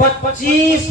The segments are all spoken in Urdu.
25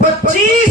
25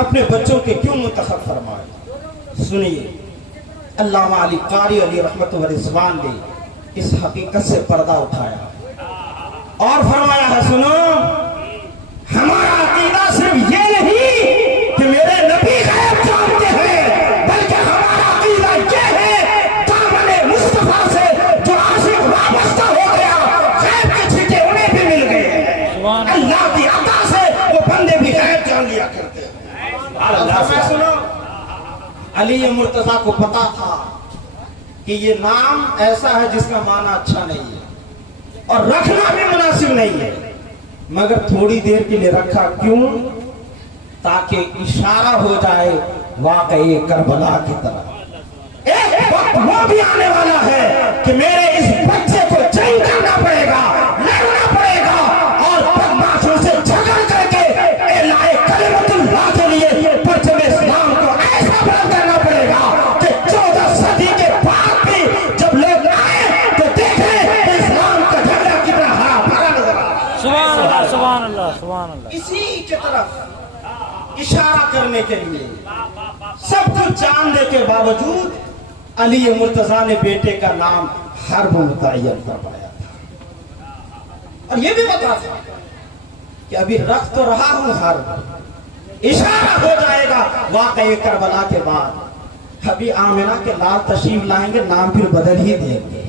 اپنے بچوں کے کیوں منتخب فرمائے؟ سنیے، علامہ علی قاری علی رحمت و رضوان نے اس حقیقت سے پردہ اٹھایا اور فرمایا ہے، سنو، ہمارا عقیدہ صرف یہ نہیں کہ میرے نبی غیب جانتے ہیں، بلکہ ہمارا عقیدہ یہ ہے دامن مصطفیٰ سے جو عاشق وابستہ ہو گیا، غیب کے چھٹے انہیں بھی مل گئے، اللہ کی عطا سے وہ بندے بھی غیب جان لیا کرتے ہیں۔ سنو، علی مرتضیٰ کو پتا تھا کہ یہ نام ایسا ہے جس کا معنی اچھا نہیں ہے اور رکھنا بھی مناسب نہیں ہے، مگر تھوڑی دیر کے لیے رکھا، کیوں؟ تاکہ اشارہ ہو جائے واقعی کربلا کی طرح ایک وقت وہ بھی آنے والا ہے کہ میرے اس بچے کو جنگ کرنا پڑے گا، لڑنا پڑے گا اور بدماشوں سے جھگڑ کر کے اعلان کلمت اللہ کے لیے پرچم اسلام کو ایسا بلند کرنا پڑے گا کہ 14 صدی کے بعد بھی جب لوگ آئے تو دیکھیں کہ اسلام کا جھنڈا کتنا ہرا بھرا نظر آ رہا ہے۔ سبحان اللہ، سبحان اللہ، سبحان اللہ۔ اسی کی طرف اشارہ کرنے کے لیے سب کچھ جاننے کے باوجود علی مرتضیٰ نے بیٹے کا نام حرب متعین فرمایا تھا اور یہ بھی بتا تھا کہ ابھی رکھ تو رہا ہوں حرب، اشارہ ہو جائے گا واقعی کربلا کے بعد ابھی آمنہ کے لال تشریف لائیں گے، نام پھر بدل ہی دیں گے،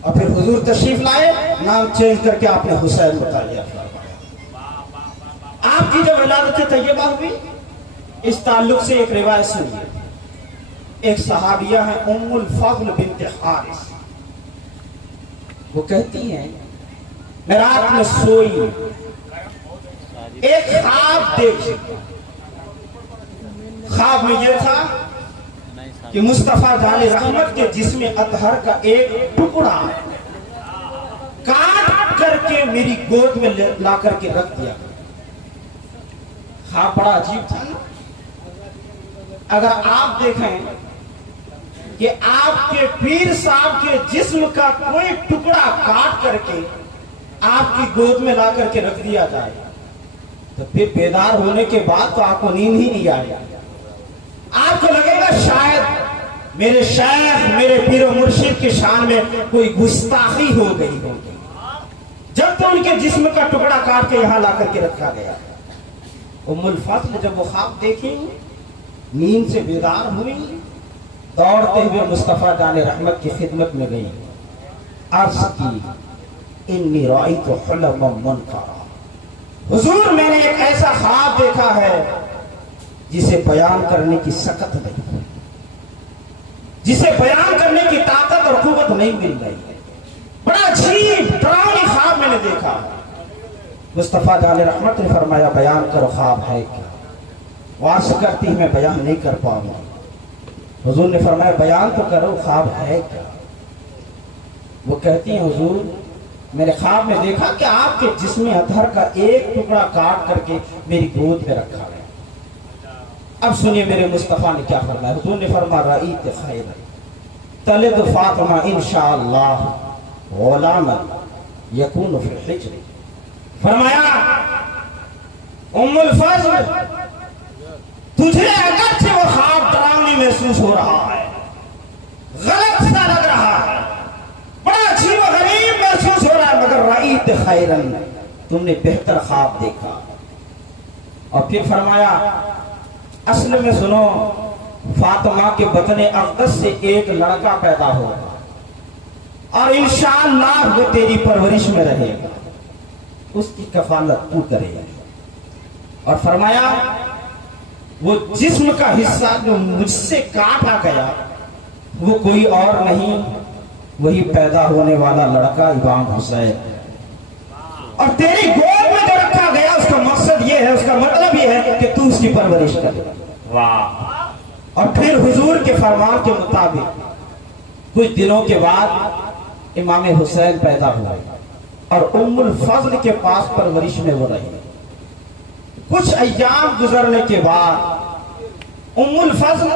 اور پھر حضور تشریف لائے، نام چینج کر کے آپ نے حسین متعین فرمایا۔ آپ کی جب ولادت طیبہ ہوئی، اس تعلق سے ایک روایت سنیے۔ ایک صحابیہ ہے ام الفضل بنت حارث، وہ کہتی ہیں میں رات میں سوئی، ایک خواب دیکھی، خواب میں یہ تھا کہ مصطفیٰ جان رحمت کے جسم اطہر کا ایک ٹکڑا کاٹ کر کے میری گود میں لا کر کے رکھ دیا۔ خواب بڑا عجیب تھا۔ اگر آپ دیکھیں کہ آپ کے پیر صاحب کے جسم کا کوئی ٹکڑا کاٹ کر کے آپ کی گود میں لا کر کے رکھ دیا جائے تو پھر بیدار ہونے کے بعد تو آپ کو نیند ہی نہیں آئے گا، آپ کو لگے گا شاید میرے شیخ میرے پیر و مرشد کی شان میں کوئی گستاخی ہو گئی ہوگی، جب تو ان کے جسم کا ٹکڑا کاٹ کے یہاں لا کر کے رکھا گیا۔ ام الفضل جب وہ خواب دیکھی، نیند سے بیدار ہوئی، دوڑتے ہوئے مصطفیٰ جان رحمت کی خدمت میں گئی، عرض کی انی رأیت حلما منکرا، حضور میں نے ایک ایسا خواب دیکھا ہے جسے بیان کرنے کی سکت نہیں، جسے بیان کرنے کی طاقت اور قوت نہیں مل رہی ہے، بڑا عجیب ڈراؤنی خواب میں نے دیکھا۔ مصطفیٰ جان رحمت نے فرمایا بیان کرو خواب ہے کیا؟ وارث کرتی میں بیان نہیں کر پاؤں گا۔ حضور نے فرمایا بیان تو کرو خواب ہے کیا؟ وہ کہتی ہیں حضور میں نے خواب میں دیکھا کہ آپ کے جسم اطہر کا ایک ٹکڑا کاٹ کر کے میری گود میں رکھا گیا۔ اب سنیے میرے مصطفیٰ نے کیا فرمایا۔ حضور نے فرمایا رأیت خیر تلد فاطمہ انشاءاللہ غلاما یکون فی الحجر، فرمایا ام الفضل تجھے اگرچہ وہ خواب ڈراؤنی محسوس ہو رہا ہے، غلط سا لگ رہا ہے، بڑا عجیب و غریب محسوس ہو رہا ہے، مگر رأیت خیرن تم نے بہتر خواب دیکھا۔ اور پھر فرمایا اصل میں سنو فاطمہ کے بطن اقدس سے ایک لڑکا پیدا ہوگا اور انشاءاللہ وہ تیری پرورش میں رہے گا، اس کی کفالت تو کرے گا۔ اور فرمایا وہ جسم کا حصہ جو مجھ سے کاٹا گیا وہ کوئی اور نہیں، وہی پیدا ہونے والا لڑکا امام حسین، اور تیری گود میں جو رکھا گیا اس کا مقصد یہ ہے، اس کا مطلب یہ ہے کہ تو اس کی پرورش کرے۔ واہ! اور پھر حضور کے فرمان کے مطابق کچھ دنوں کے بعد امام حسین پیدا ہوئے اور ام الفضل کے پاس پرورش میں وہ رہی۔ کچھ ایام گزرنے کے بعد ام الفضل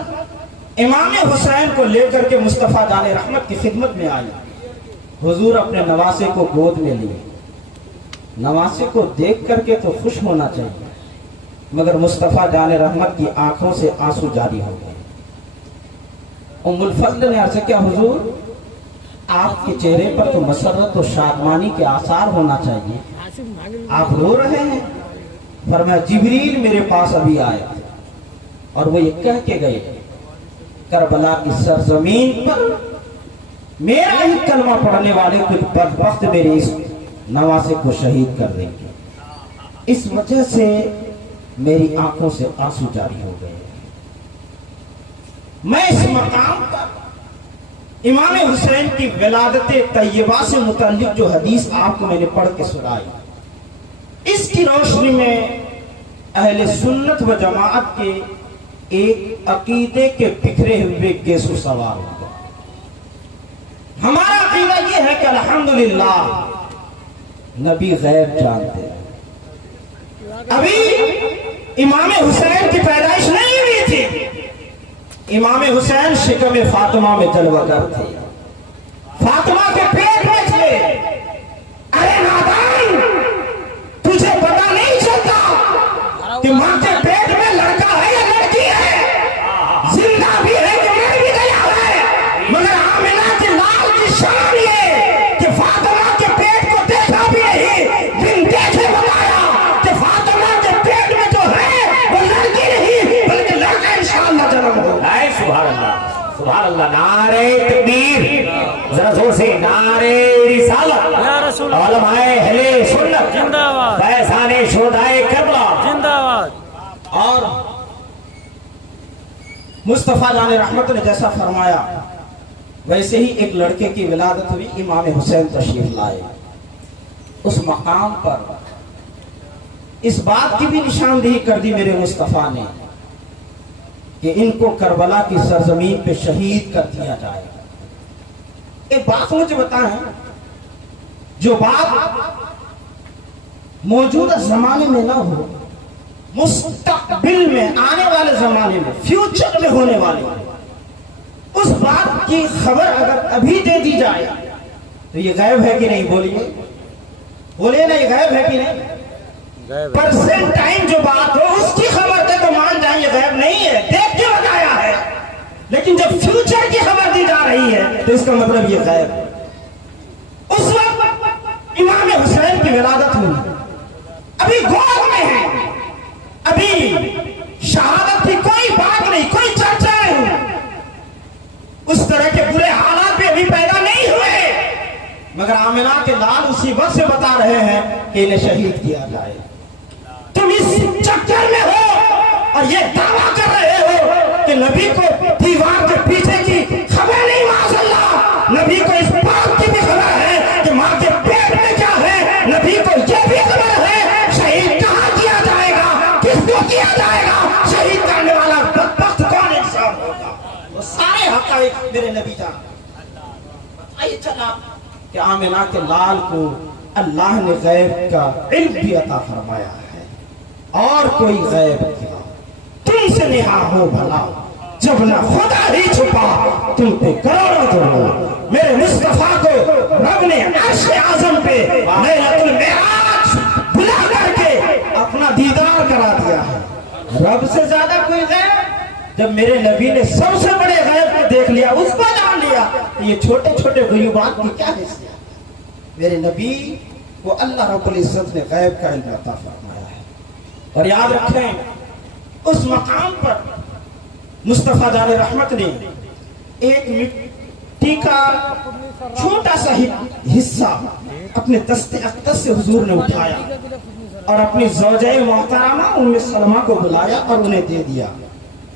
امام حسین کو لے کر کے مصطفیٰ جان رحمت کی خدمت میں آئی۔ حضور اپنے نواسے کو گود میں لیے، نواسے کو دیکھ کر کے تو خوش ہونا چاہیے، مگر مصطفیٰ جان رحمت کی آنکھوں سے آنسو جاری ہو گئے۔ ام الفضل نے عرض کیا حضور آپ کے چہرے پر تو مسرت و شادمانی کے آثار ہونا چاہیے، آپ رو رہے ہیں؟ فرمایا جبریل میرے پاس ابھی آئے اور وہ یہ کہہ کے گئے کربلا کی سرزمین پر میرا ہی کلمہ پڑھنے والے کچھ بدبخت میرے اس نواسے کو شہید کر دیں گے، اس وجہ سے میری آنکھوں سے آنسو جاری ہو گئے۔ میں اس مقام پر امام حسین کی ولادت طیبہ سے متعلق جو حدیث آپ کو میں نے پڑھ کے سنائی، اس کی روشنی میں اہل سنت و جماعت کے ایک عقیدے کے بکھرے ہوئے گیسو سوار ہو گئے۔ ہمارا عقیدہ یہ ہے کہ الحمدللہ نبی غیب جانتے ہیں۔ ابھی امام حسین کی پیدائش نہیں ہوئی تھی، امام حسین شکم فاطمہ میں جلوہ گر تھے، فاطمہ کے پیٹ میں تھے۔ ارے نادان، تجھے پتا نہیں چلتا کہ ماں کے پیٹ میں لڑکا ہے یا لڑکی ہے، زندہ بھی ہے کہ مر بھی گیا ہے، مگر آمنہ کے لال کی شان یہ کہ فاطمہ کے پیٹ کو دیکھا بھی نہیں، دن دیکھے بتایا کہ فاطمہ کے پیٹ میں جو ہے وہ لڑکی نہیں بلکہ لڑکا انشاءاللہ جنم ہو۔ سبحان اللہ، سبحان اللہ، نعرہ تکبیر، ذرا زور سے نعرہ رسالت، یا رسول اللہ، علماء اہل سنت زندہ باد، فیضان شہدائے کربلا زندہ باد۔ اور مصطفیٰ جان رحمت نے جیسا فرمایا ویسے ہی ایک لڑکے کی ولادت ہوئی، امام حسین تشریف لائے۔ اس مقام پر اس بات کی بھی نشاندہی کر دی میرے مصطفیٰ نے کہ ان کو کربلا کی سرزمین پہ شہید کر دیا جائے۔ ایک بات مجھے بتائیں، جو بات موجودہ زمانے میں نہ ہو، مستقبل میں آنے والے زمانے میں فیوچر میں ہونے والے اس بات کی خبر اگر ابھی دے دی جائے تو یہ غیب ہے کہ نہیں؟ بولیے بولیے نا، یہ غیب ہے کہ نہیں؟ پرسنٹ ٹائم جو بات ہو اس کی خبر دے تو مان جائیں یہ غیب نہیں ہے، دیکھ کے بتایا ہے، لیکن جب فیوچر کی خبر دی جا رہی ہے تو اس کا مطلب یہ غیب ہے۔ اس وقت امام حسین کی ولادت ہوئی، ابھی گود میں ہے، ابھی شہادت کی کوئی بات نہیں، کوئی چرچا نہیں، اس طرح کے برے حالات بھی ابھی پیدا نہیں ہوئے، مگر آمنہ کے لال اسی وقت سے بتا رہے ہیں کہ انہیں شہید کیا جائے۔ تم اس چکر میں ہو اور یہ دعویٰ کر رہے ہو کہ نبی کو دیوار کے پیچھے کی خبر نہیں، معاذ اللہ، نبی کو اس بات کی بھی خبر ہے کہ ماں کے پیٹ میں کیا ہے، نبی کو یہ بھی خبر ہے شہید کہاں کیا جائے گا، کس کو کیا جائے گا، شہید کرنے والا بدبخت کون انسان ہوگا، وہ سارے حقائق میرے نبی جانتے۔ آئیے چلا کہ آمنہ کے لال کو اللہ نے غیب کا علم بھی عطا فرمایا ہے، اور کوئی غیب کیا تم سے نہا ہو بھلا، جب نہ خدا ہی چھپا تم پہ کروڑوں درود۔ میرے مصطفیٰ کو رب نے عرش اعظم پہ لیلۃ المعراج بلا کر کے اپنا دیدار کرا دیا ہے۔ رب سے زیادہ کوئی غیب؟ جب میرے نبی نے سب سے بڑے غیب کو دیکھ لیا، اس کو جان لیا، یہ چھوٹے چھوٹے غیوبات کی کیا حیثیت؟ میرے نبی کو اللہ رب العزت نے غیب کا علم عطا فرمایا ہے۔ اور یاد رکھیں اس مقام پر مصطفیٰ جان رحمت نے ایک مٹی کا چھوٹا سا حصہ اپنے دست اقدس سے حضور نے اٹھایا اور اپنی زوجہ محترمہ ام سلمہ کو بلایا اور انہیں دے دیا۔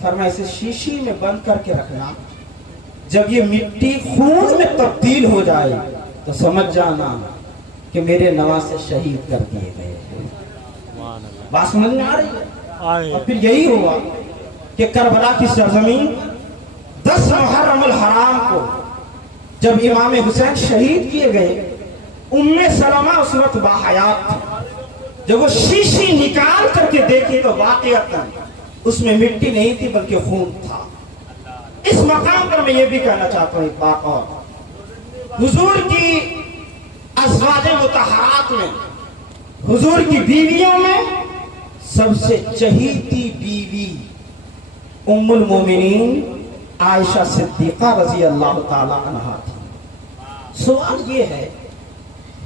فرمایا اسے شیشی میں بند کر کے رکھنا، جب یہ مٹی خون میں تبدیل ہو جائے تو سمجھ جانا کہ میرے نواسے شہید کر دیے گئے۔ بات سمجھ میں آ رہی ہے؟ اور پھر یہی ہوا کہ کربلا کی سرزمین 10 محرم الحرام کو جب امام حسین شہید کیے گئے، ام سلمہ اس وقت باحیات تھی، جب وہ شیشی نکال کر کے دیکھی تو واقعتاً اس میں مٹی نہیں تھی بلکہ خون تھا۔ اس مقام پر میں یہ بھی کہنا چاہتا ہوں ایک بات اور، حضور کی ازواج مطہرات میں، حضور کی بیویوں میں سب سے چہیتی بیوی ام المومنین عائشہ صدیقہ رضی اللہ تعالی عنہا تھی۔ سوال یہ ہے،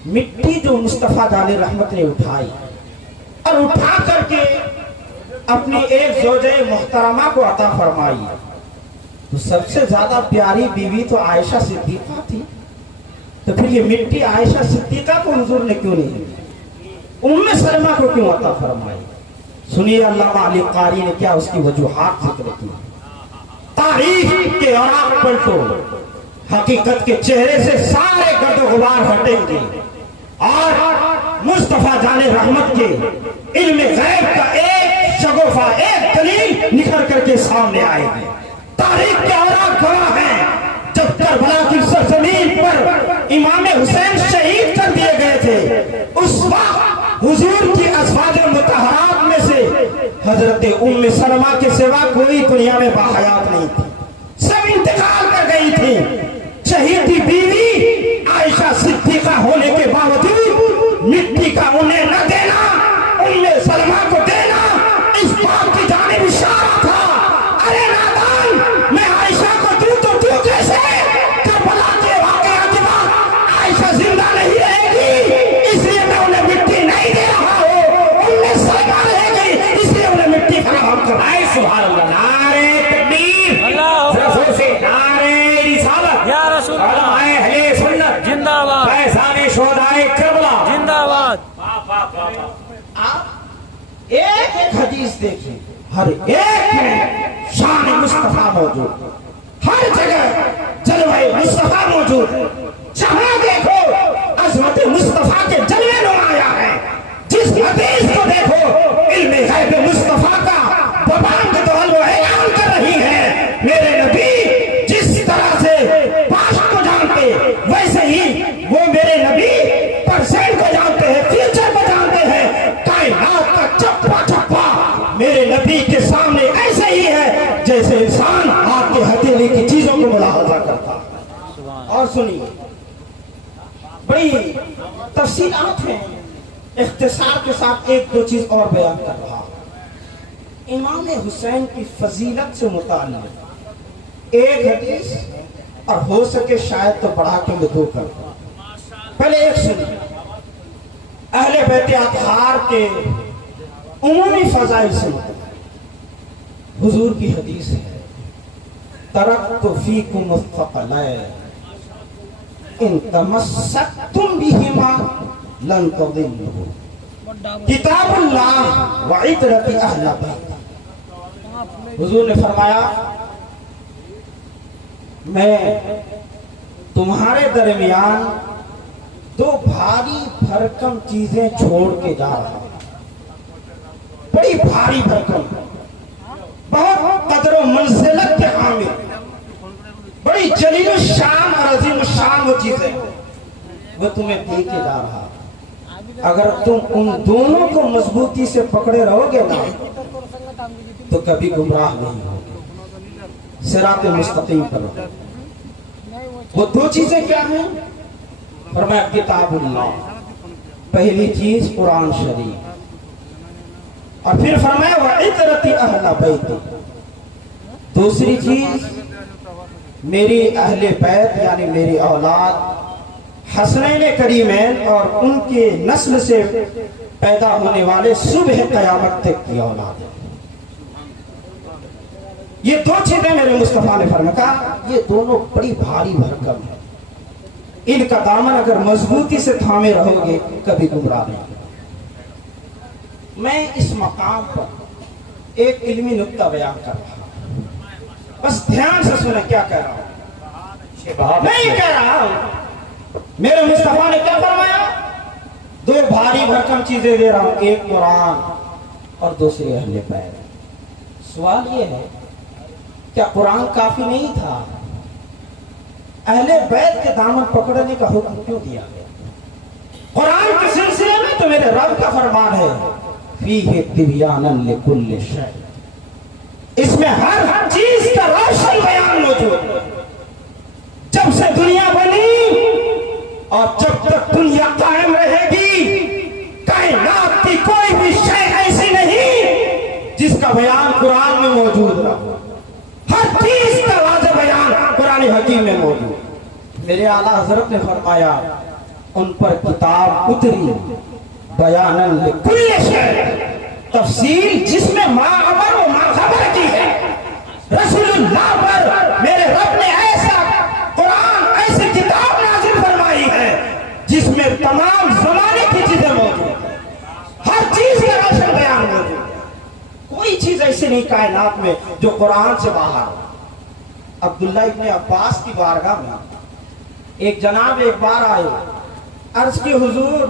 مٹی جو مصطفیٰ علیہ رحمت نے اٹھائی اور اٹھا کر کے اپنی ایک زوجہ محترمہ کو عطا فرمائی، تو سب سے زیادہ پیاری بیوی تو عائشہ صدیقہ تھی، تو پھر یہ مٹی عائشہ صدیقہ کو حضور نے کیوں نہیں دی؟ ام سلمہ کو کیوں عطا فرمائی؟ سنیے علامہ علی قاری نے کیا اس کی وجوہات ذکر کی۔ تاریخ کے اوراق پلٹو، حقیقت کے چہرے سے سارے گرد و غبار ہٹیں گے اور مصطفیٰ جان رحمت کے علم غیب کا ایک شگوفہ، ایک دلیل نکھر کر کے سامنے آئے گی۔ تاریخ کے اوراق گواہ ہیں، جب کربلا کی سرزمین پر امام حسین شہید کر دیے گئے تھے، اس وقت حضور کی ازواج مطہرات میں سے حضرت ام سلمہ کے سوا کوئی دنیا میں باحیات نہیں تھی، سب انتقال کر گئی تھی۔ شہیدی بیوی عائشہ صدیقہ ہونے کے باوجود مٹی کا انہیں نہ دینا، ام سلمہ کو دینا، اس بات کی جانب اشارہ تھا۔ ارے نادان، میں عائشہ کو دوں تو دوں کیسے؟ کربلا کے واقعہ کے بعد عائشہ زندہ نہیں رہے گی، اس لیے میں انہیں مٹی نہیں دے رہا ہوں، ام سلمہ رہے گی، اس لیے انہیں مٹی فراہم کر۔ آئے سبحان اللہ، نعرے تکبیر، ذرا زور سے نعرے رسالت، یا رسول اللہ، علماء اہل سنت زندہ باد، فیضان شہدائے کربلا زندہ باد۔ آپ ایک ایک حدیث دیکھیں، ہر ایک میں شان مصطفیٰ موجود، ہر جگہ جلوہ مصطفیٰ موجود، جہاں دیکھو عظمت مصطفیٰ کے جلوے نمایاں ہیں۔ جس حدیث کو دیکھو علم غیب مصطفیٰ کا ببانگ دول وہ اعلان کر رہی ہے، میرے نبی جس طرح سے پاسٹ کو جانتے ویسے ہی وہ میرے نبی پرسینٹ کو جانتے ہیں، فیوچر کو جانتے ہیں، کائنات کا چپا چپا میرے نبی کے سامنے ایسے ہی ہے جیسے انسان آپ کے ہتھیلی کی چیزوں کو ملاحظہ کرتا ہے۔ اور سنیے، بڑی تفصیلات ہیں، اختصار کے ساتھ ایک دو چیز اور بیان کر رہا ہوں۔ امام حسین کی فضیلت سے متعلق ایک حدیث، اور ہو سکے شاید تو بڑھا کے میں دو کر دوں۔ پہلے ایک سنیے، اہل بیت اطہار کے عمومی فضائل سے متعلق حضور کی حدیث ہے، ترکت فیکم الثقلین ان تمسکتم بہما لن تضلوا، کتاب اللہ وعطرت اہل بیت۔ حضور نے فرمایا، میں تمہارے درمیان دو بھاری بھرکم چیزیں چھوڑ کے جا رہا ہوں، بڑی بھاری بھرکم، بہت قدر و منزلت کے حامل، بڑی جلیل الشان اور عظیم الشان وہ چیزیں، وہ تمہیں دے کے جا رہا۔ اگر تم ان دونوں کو مضبوطی سے پکڑے رہو گے نا تو کبھی گمراہ نہیں ہوگے، صراط مستقیم پر رہو۔ وہ دو چیزیں کیا ہیں؟ فرمایا کتاب اللہ، پہلی چیز قرآن شریف، اور پھر فرمایا وعطرت اہل بیت، دوسری چیز میری اہل بیت یعنی میری اولاد حسنین کریمین اور ان کے نسل سے پیدا ہونے والے صبح قیامت تک کی اولاد ہے۔ یہ دو چیزیں میرے مصطفیٰ نے فرمایا، یہ دونوں بڑی بھاری بھرکم ہے، ان کا دامن اگر مضبوطی سے تھامے رہو گے کبھی گمراہ نہیں۔ میں اس مقام پر ایک علمی نکتہ بیان کر رہا ہوں، بس دھیان سے سنیں کیا کہہ رہا ہوں۔ میں یہ کہہ رہا ہوں، میرے مصطفیٰ نے کیا فرمایا؟ دو بھاری بھرکم چیزیں دے رہا ہوں، ایک قرآن اور دوسری اہل بیت۔ سوال یہ ہے، کیا قرآن کافی نہیں تھا؟ اہل بیت کے دامن پکڑنے کا حکم کیوں دیا گیا؟ قرآن کے سلسلے میں تو میرے رب کا فرمان ہے، فیہ تبیانا لکل شیء، اس میں ہر چیز کا روشن بیان موجود ہے۔ جب سے دنیا بنی اور جب تک دنیا قائم رہے گی، کائنات کی کوئی بھی شے ایسی نہیں کا بیان قرآن میں موجود ہے، ہر چیز کا واضح بیان قرآن حکیم میں موجود۔ میرے اعلیٰ حضرت نے فرمایا ان پر کتاب اتری بیاناً لکل شیء، تفصیل جس میں ما امر و ما خبر کی ہے۔ رسول اللہ پر میرے رب نے ایسا قرآن، ایسی کتاب نازل فرمائی ہے جس میں تمام زمانے کی چیزیں موجود ہیں، ہر چیز کا روشن بیان موجود ہے۔ کوئی چیز ایسی نہیں کائنات میں جو قرآن سے باہر ہو۔ عبداللہ ابن عباس کی بارگاہ میں ایک جناب ایک بار آئے، عرض کی حضور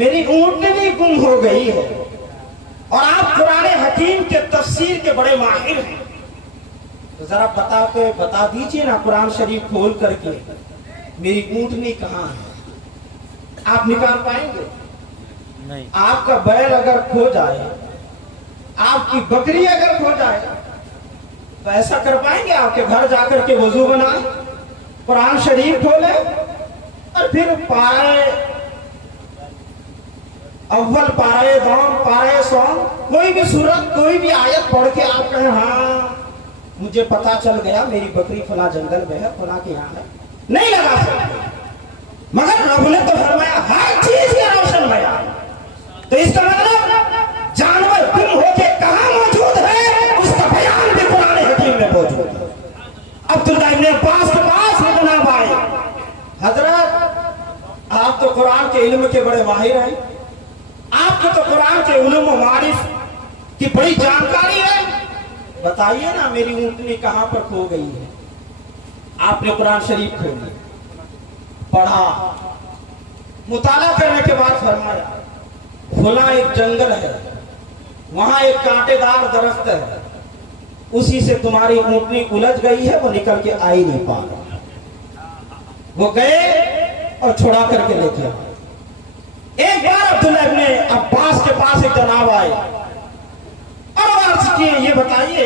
میری اونٹنی گم ہو گئی ہے اور آپ قرآن حکیم کے تفسیر کے بڑے ماہر ہیں، تو ذرا بتا دیجئے نا قرآن شریف کھول کر کے میری اونٹنی کہاں ہے؟ آپ نکال پائیں گے؟ نہیں۔ آپ کا بیل اگر کھو جائے، آپ کی بکری اگر کھو جائے تو ایسا کر پائیں گے آپ کے گھر جا کر کے وضو بنائیں، قرآن شریف کھولیں اور پھر پارے اول، پارے دوم، پارے سوم، کوئی بھی سورت، کوئی بھی آیت پڑھ کے آپ کہیں ہاں مجھے پتا چل گیا میری بکری فلاں جنگل میں ہے، فلاں کے یہاں ہے، نہیں لگا سکتے۔ مگر رب نے تو فرمایا ہر چیز کا روشن بیان، تو اس کا مطلب جانور گم ہو کے کہاں موجود ہے اس کا بیان بھی قرآن حکیم میں موجود ہے۔ عبداللہ ابن عباس کے پاس وہ جناب آئے، حضرت آپ تو قرآن کے علم کے بڑے ماہر ہیں، آپ کو تو قرآن کے علم و معارف کی بڑی جانکاری ہے، بتائیے نا میری اونٹنی کہاں پر کھو گئی ہے۔ آپ نے قرآن شریف کھولی، پڑھا، مطالعہ کرنے کے بعد فرمایا فلاں ایک جنگل ہے، وہاں ایک کانٹے دار درخت ہے، اسی سے تمہاری اونٹنی الجھ گئی ہے، وہ نکل کے آئی نہیں پا رہا۔ وہ گئے اور چھڑا کر کے لے کے آئے۔ ایک بار عبداللہ ابن عباس کے پاس ایک جناب آئے اور عرض کیے یہ بتائیے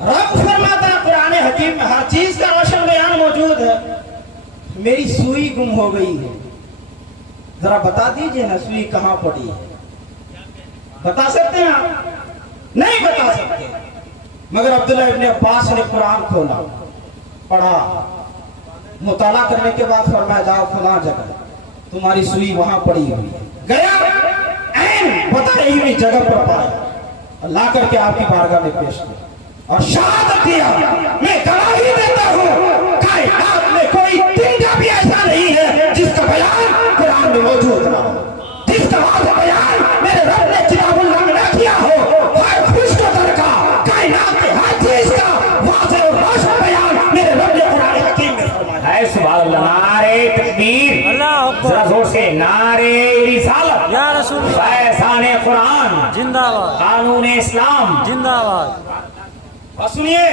رب فرماتا ہے قرآن حکیم میں ہر چیز کا روشن بیان موجود ہے، میری سوئی گم ہو گئی ہے، ذرا بتا دیجئے نا سوئی کہاں پڑی ہے؟ بتا سکتے ہیں آپ؟ نہیں بتا سکتے۔ مگر عبداللہ ابن عباس نے قرآن کھولا، پڑھا، مطالعہ کرنے کے بعد فرمایا جاؤ فلاں جگہ تمہاری سوئی وہاں پڑی ہوئی ہے۔ گیا عین بتائی ہوئی جگہ پر پایا، لا کر کے آپ کی بارگاہ میں پیش کیا اور شہادت دیا میں گواہی دیتا ہوں کائنات میں کوئی تنگا بھی ایسا نہیں ہے جس کا بیان قرآن میں موجود نہ ہو، جس کا واضح بیان میرے رب نے کتاب اللہ میں نہ کیا ہو۔ ہر خوش کو درکا کائنات کے ہر چیز کا واضح اور روشن بیان میرے رب نے قرآن حکیم میں فرمایا ہے۔ سبحان اللہ، نعرے تکبیر، اللہ اکبر، ذرا زور سے نعرے رسالت، یا رسول اللہ، فیضان قرآن، زندہ باد، قانون اسلام، زندہ باد۔ اور سنیے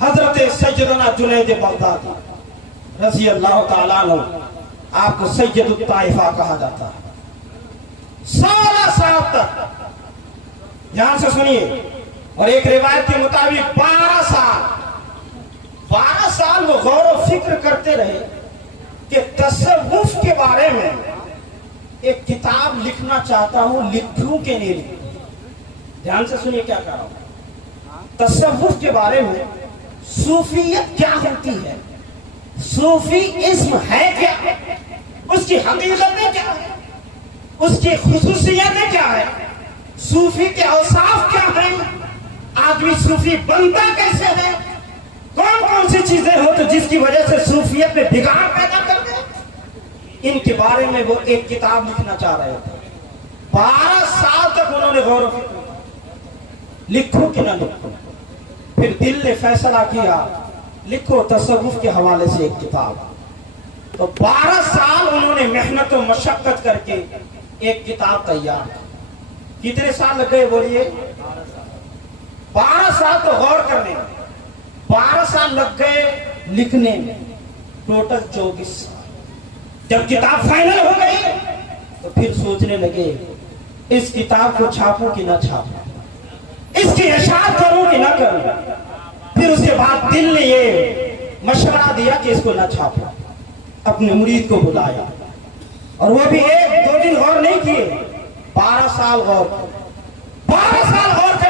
حضرت سیدنا جنید بغدادی رضی اللہ تعالیٰ عنہ، آپ کو سید الطائفہ کہا جاتا ہے، 16 سال تک، یہاں سے سنیے، اور ایک روایت کے مطابق 12 سال وہ غور و فکر کرتے رہے کہ تصوف کے بارے میں ایک کتاب لکھنا چاہتا ہوں، لکھوں کہ نہیں لکھوں۔ دھیان سے سنیے کیا کہہ رہا ہوں۔ تصوف کے بارے میں صوفیت کیا ہوتی ہے، صوفی اسم ہے کیا، اس کی حقیقتیں کیا ہے، اس کی خصوصیتیں کیا ہے، صوفی کے اوصاف کیا ہیں، آدمی صوفی بنتا کیسے ہے، کون کون سی چیزیں ہو تو جس کی وجہ سے صوفیت میں بگاڑ پیدا کر دے، ان کے بارے میں وہ ایک کتاب لکھنا چاہ رہے تھے۔ 12 سال تک انہوں نے غور و فکر کیا، لکھو کہ نہ لکھو۔ پھر دل نے فیصلہ کیا لکھو تصوف کے حوالے سے ایک کتاب۔ تو 12 سال انہوں نے محنت و مشقت کر کے ایک کتاب تیار کی۔ کتنے سال لگ گئے بولیے؟ 12 سال تو غور کرنے میں، 12 سال لگ گئے لکھنے میں، ٹوٹل 24 سال۔ جب کتاب فائنل ہو گئی تو پھر سوچنے لگے اس کتاب کو چھاپوں کہ نہ چھاپوں، اس کی اشاعت کروں کہ نہ کروں۔ پھر اس کے بعد دل نے یہ مشورہ دیا کہ اس کو نہ چھاپو، اپنے مرید کو بلایا اور وہ بھی 1-2 دن غور نہیں کیے، 12 سال غور، 12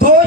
2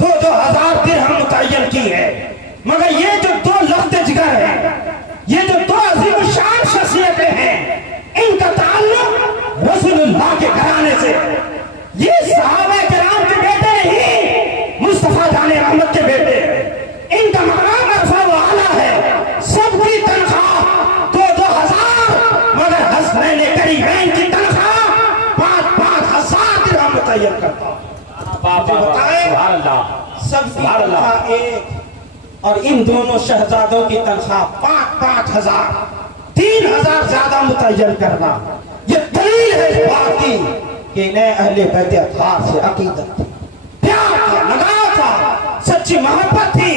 2,000 درہم متعین کی ہے، مگر یہ جو 2 لخت جگر ہیں، یہ جو 2 عظیم الشان شخصیتیں ہیں، ان کا تعلق رسول اللہ کے گھرانے سے، یہ صحابہ کرام کے بیٹے نہیں، مصطفیٰ جان رحمت کے بیٹے ہیں، ان کا مقام عرفہ و اعلیٰ ہے، سب کی تنخواہ 2,000 مگر حسنین کریمین کی تنخواہ 5,000 درہم متعین کرتا ہوں۔ سبحان اللہ، سب کی تنخواہ ایک، اور ان دونوں شہزادوں کی تنخواہ 5,000 3,000 زیادہ متعین کرنا، یہ دلیل ہے اس بات کی کہ انہیں اہل بیت اطہار سے عقیدت تھی، پیار تھا، لگاؤ تھا، سچی محبت تھی۔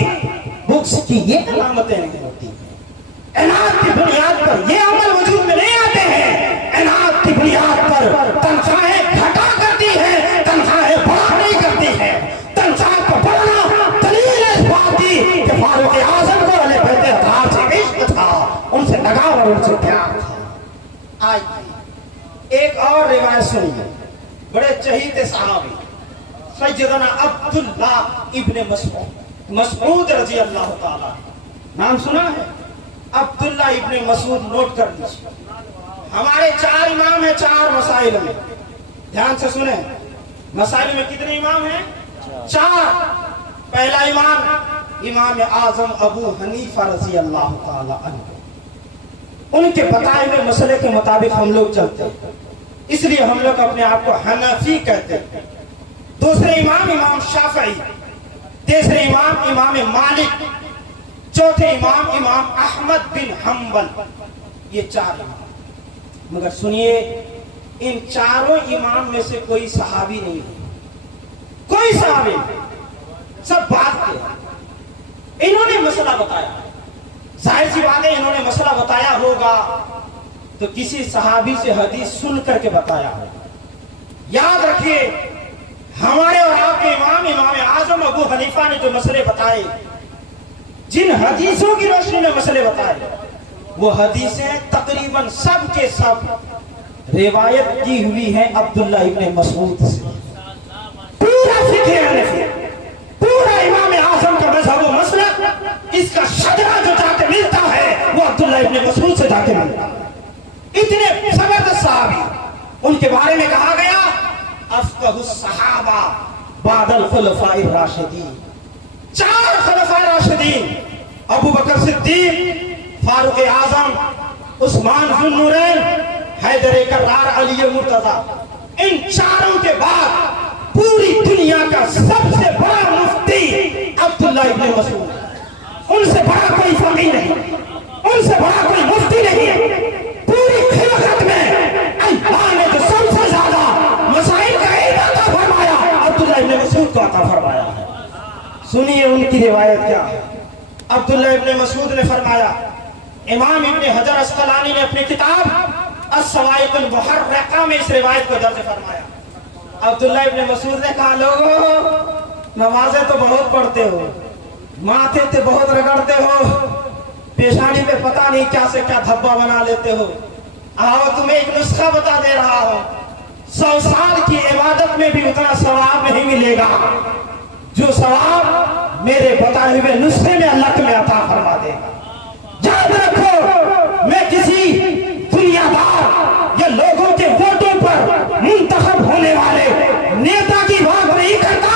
بکس کی یہ علامتیں نہیں ہوتی، عناد کی بنیاد پر یہ عمل وجود میں نہیں آتے ہیں، عناد کی بنیاد پر تنخواہیں گھٹا کرتی ہیں، تنخواہیں بڑھا نہیں کرتی ہیں۔ تنخواہ کو بڑھنا دلیل ہے اس بات کی کہ فاروق اعظم کو اہل بیت اطہار سے عشق تھا، ان سے لگاؤ اور ان سے پیار تھا۔ آئیے ایک اور روایت سنیے، بڑے چہیتے صحابی سیدنا عبداللہ ابن مسعود رضی اللہ تعالیٰ، نام سنا ہے عبداللہ ابن مسعود؟ نوٹ کر لیجیے، ہمارے 4 امام ہیں 4 مسائل میں، دھیان سے سنیں، مسائل میں کتنے امام ہیں؟ 4۔ پہلا امام اعظم ابو حنیفہ رضی اللہ تعالیٰ عنہ، ان کے بتائے ہوئے مسئلے کے مطابق ہم لوگ چلتے ہیں، اس لیے ہم لوگ اپنے آپ کو حنفی کہتے ہیں۔ دوسرے امام شافعی، تیسرے امام مالک، چوتھے امام احمد بن حنبل، یہ 4 امام۔ مگر سنیے، ان 4 امام میں سے کوئی صحابی نہیں ہے، کوئی صحابی نہیں، سب بات کے انہوں نے مسئلہ بتایا، ظاہر سی بات ہے انہوں نے مسئلہ بتایا ہوگا تو کسی صحابی سے حدیث سن کر کے بتایا ہوگا۔ یاد رکھیے، ہمارے اور آپ کے امام اعظم ابو حنیفہ نے جو مسئلے بتائے، جن حدیثوں کی روشنی میں مسئلے بتائے، وہ حدیثیں تقریباً سب کے سب روایت کی ہوئی ہیں عبداللہ ابن مسعود سے۔ پورا فقہ حنفی، پورا امام اعظم کا مذہب و مسلک، اس کا شجرہ جو جا کے ملتا ہے وہ عبداللہ ابن مسعود سے جا کے ملتا ہے۔ اتنے زبردست صحابی، ان کے بارے میں کہا گیا افقہ الصحابہ بعد الخلفاء الراشدین، 4 خلفاء راشدین، ابو بکر صدیق، فاروق اعظم، عثمان ذو النورین، حیدر کرار، علی مرتضی، ان 4 کے بعد پوری دنیا کا سب سے بڑا مفتی عبداللہ ابن مسعود، ان سے بڑا کوئی فقیہ نہیں، ان سے بڑا کوئی مفتی نہیں۔ پوری خلافت میں اللہ نے جو سب سے زیادہ مسائل کا علم عطا فرمایا، عبداللہ ابن مسعود کو عطا فرمایا ہے۔ سنیے ان کی روایت کیا ہے۔ عبداللہ ابن مسعود نے فرمایا، امام ابن حجر اسقلانی نے اپنی کتاب الصواعق المحرقہ میں اس روایت کو درج فرمایا۔ عبداللہ ابن مسعود نے کہا، لوگو نمازیں تو بہت پڑھتے ہو، ماتھے تے بہت رگڑتے ہو، پیشانی پہ پتہ نہیں کیا سے کیا دھبا بنا لیتے ہو، آؤ تمہیں ایک نسخہ بتا دے رہا ہوں، 100 سال کی عبادت میں بھی اتنا ثواب نہیں ملے گا جو ثواب میرے بتائے ہوئے نسخے میں اللہ تمہیں عطا فرما دے گا۔ یاد رکھو، میں کسی دنیا دار یا لوگوں کے ووٹوں پر منتخب ہونے والے نیتا کی بات نہیں کرتا،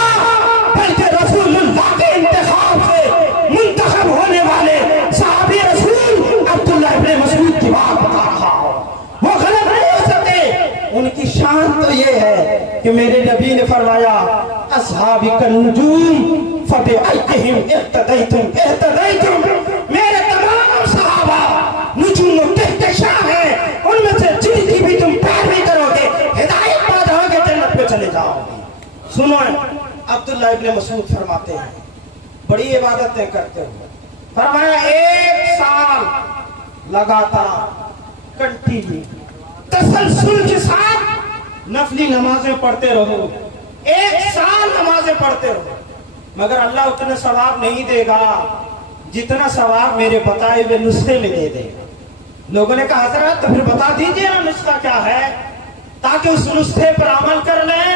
بلکہ رسول اللہ کے انتخاب سے منتخب ہونے والے صحابی رسول عبداللہ ابن مسعود کی بات بتا رہا ہوں۔ وہ غلط نہیں ہو سکتے، ان کی شان تو یہ ہے کہ میرے نبی نے فرمایا، اصحابی کالنجوم فبأیہم اقتدیتم اہتدیتم، میرے تمام صحابہ نجوم و کہکشاں ہیں، ان میں سے جن کی بھی تم پیروی کرو گے ہدایت پا جاؤ گے، جنت پہ چلے جاؤ گے۔ سنو، عبداللہ ابن مسعود فرماتے ہیں، بڑی عبادتیں کرتے ہوئے فرمایا، 1 سال لگاتار کنٹینیو تسلسل کے ساتھ نفلی نمازیں پڑھتے رہو، 1 سال نمازیں پڑھتے رہو، مگر اللہ اتنا ثواب نہیں دے گا جتنا ثواب میرے بتائے ہوئے نسخے میں دے دے گا۔ لوگوں نے کہا، حضرت تو پھر بتا دیجئے نا نسخہ کیا ہے تاکہ اس نسخے پر عمل کر لیں۔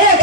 1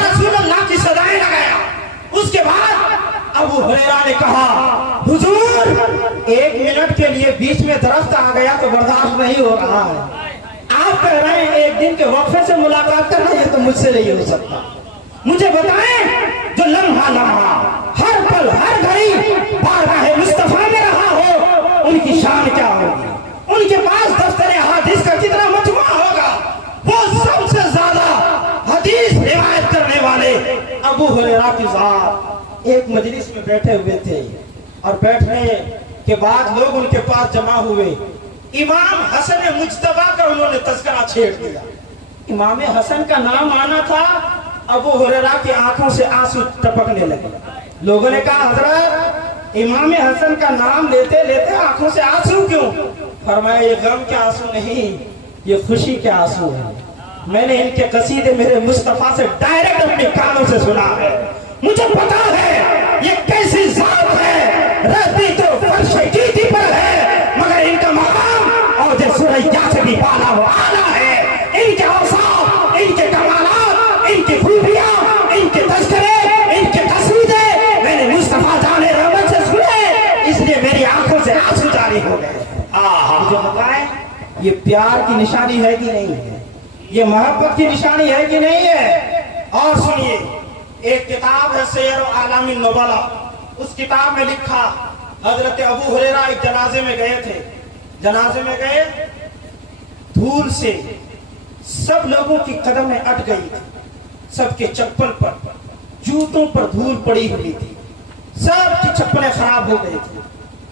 رسول اللہ کی صدائیں لگایا. اس کے بعد ابو ہریرہ نے کہا حضور 1 منٹ کے لیے بیچ میں درخت آ گیا تو برداشت نہیں ہو رہا ہے. آپ کہہ رہے ہیں 1 دن کے وقفے سے ملاقات کرنا، یہ تو مجھ سے نہیں ہو سکتا. مجھے بتائیں جو لمحہ لمحہ ہر پل ہر گھڑی بارگاہ مصطفیٰ میں رہا ہو ان کی شان کیا ہوگی؟ ان کے پاس دفتر حدیث کا کتنا مجموعہ ہوگا؟ وہ سب سے زیادہ حدیث روایت کرنے والے ابو ہریرہ کی ذات ایک مجلس میں بیٹھے ہوئے تھے، اور بیٹھنے کے بعد لوگ ان کے پاس جمع ہوئے. امام حسن مجتبی کا انہوں نے تذکرہ چھیڑ دیا. امام حسن کا نام آنا تھا، ابو ہریرہ کی آنکھوں سے آنسو ٹپکنے لگے. لوگوں نے کہا حضرت امام حسن کا نام لیتے لیتے آنکھوں سے آنسو کیوں؟ فرمایا یہ غم کے آنسو نہیں، یہ خوشی کے آنسو ہیں. میں نے ان کے قصیدے میرے مصطفیٰ سے ڈائریکٹ اپنے کانوں سے سنا ہے. مجھے پتا ہے یہ کیسی ذات ہے، رہتی تو فرش گیتی پر ہے، مگر ان کا مقام اور جو سوریا سے بھی بالا وہ آلہ ہے. ان کے اوصاف، ان کے کمالات، ان کی خوبیاں، ان کے تذکرے، ان کے قصیدے میں نے مصطفیٰ جان رحمت سے سنے، اس لیے میری آنکھوں سے آنسو جاری ہو گئے. مجھے بتائیں یہ پیار کی نشانی ہے کہ نہیں ہے؟ یہ محبت کی نشانی ہے کہ نہیں ہے؟ اور سنیے، ایک کتاب ہے سیر اعلام النبلاء، اس کتاب میں لکھا حضرت ابو ہریرہ ایک جنازے میں گئے تھے. جنازے میں گئے، دھول سے سب لوگوں کی قدمیں اٹ گئی تھی، سب کے چپل پر جوتوں پر دھول پڑی ہوئی تھی، سب کی چپلیں خراب ہو گئی تھی.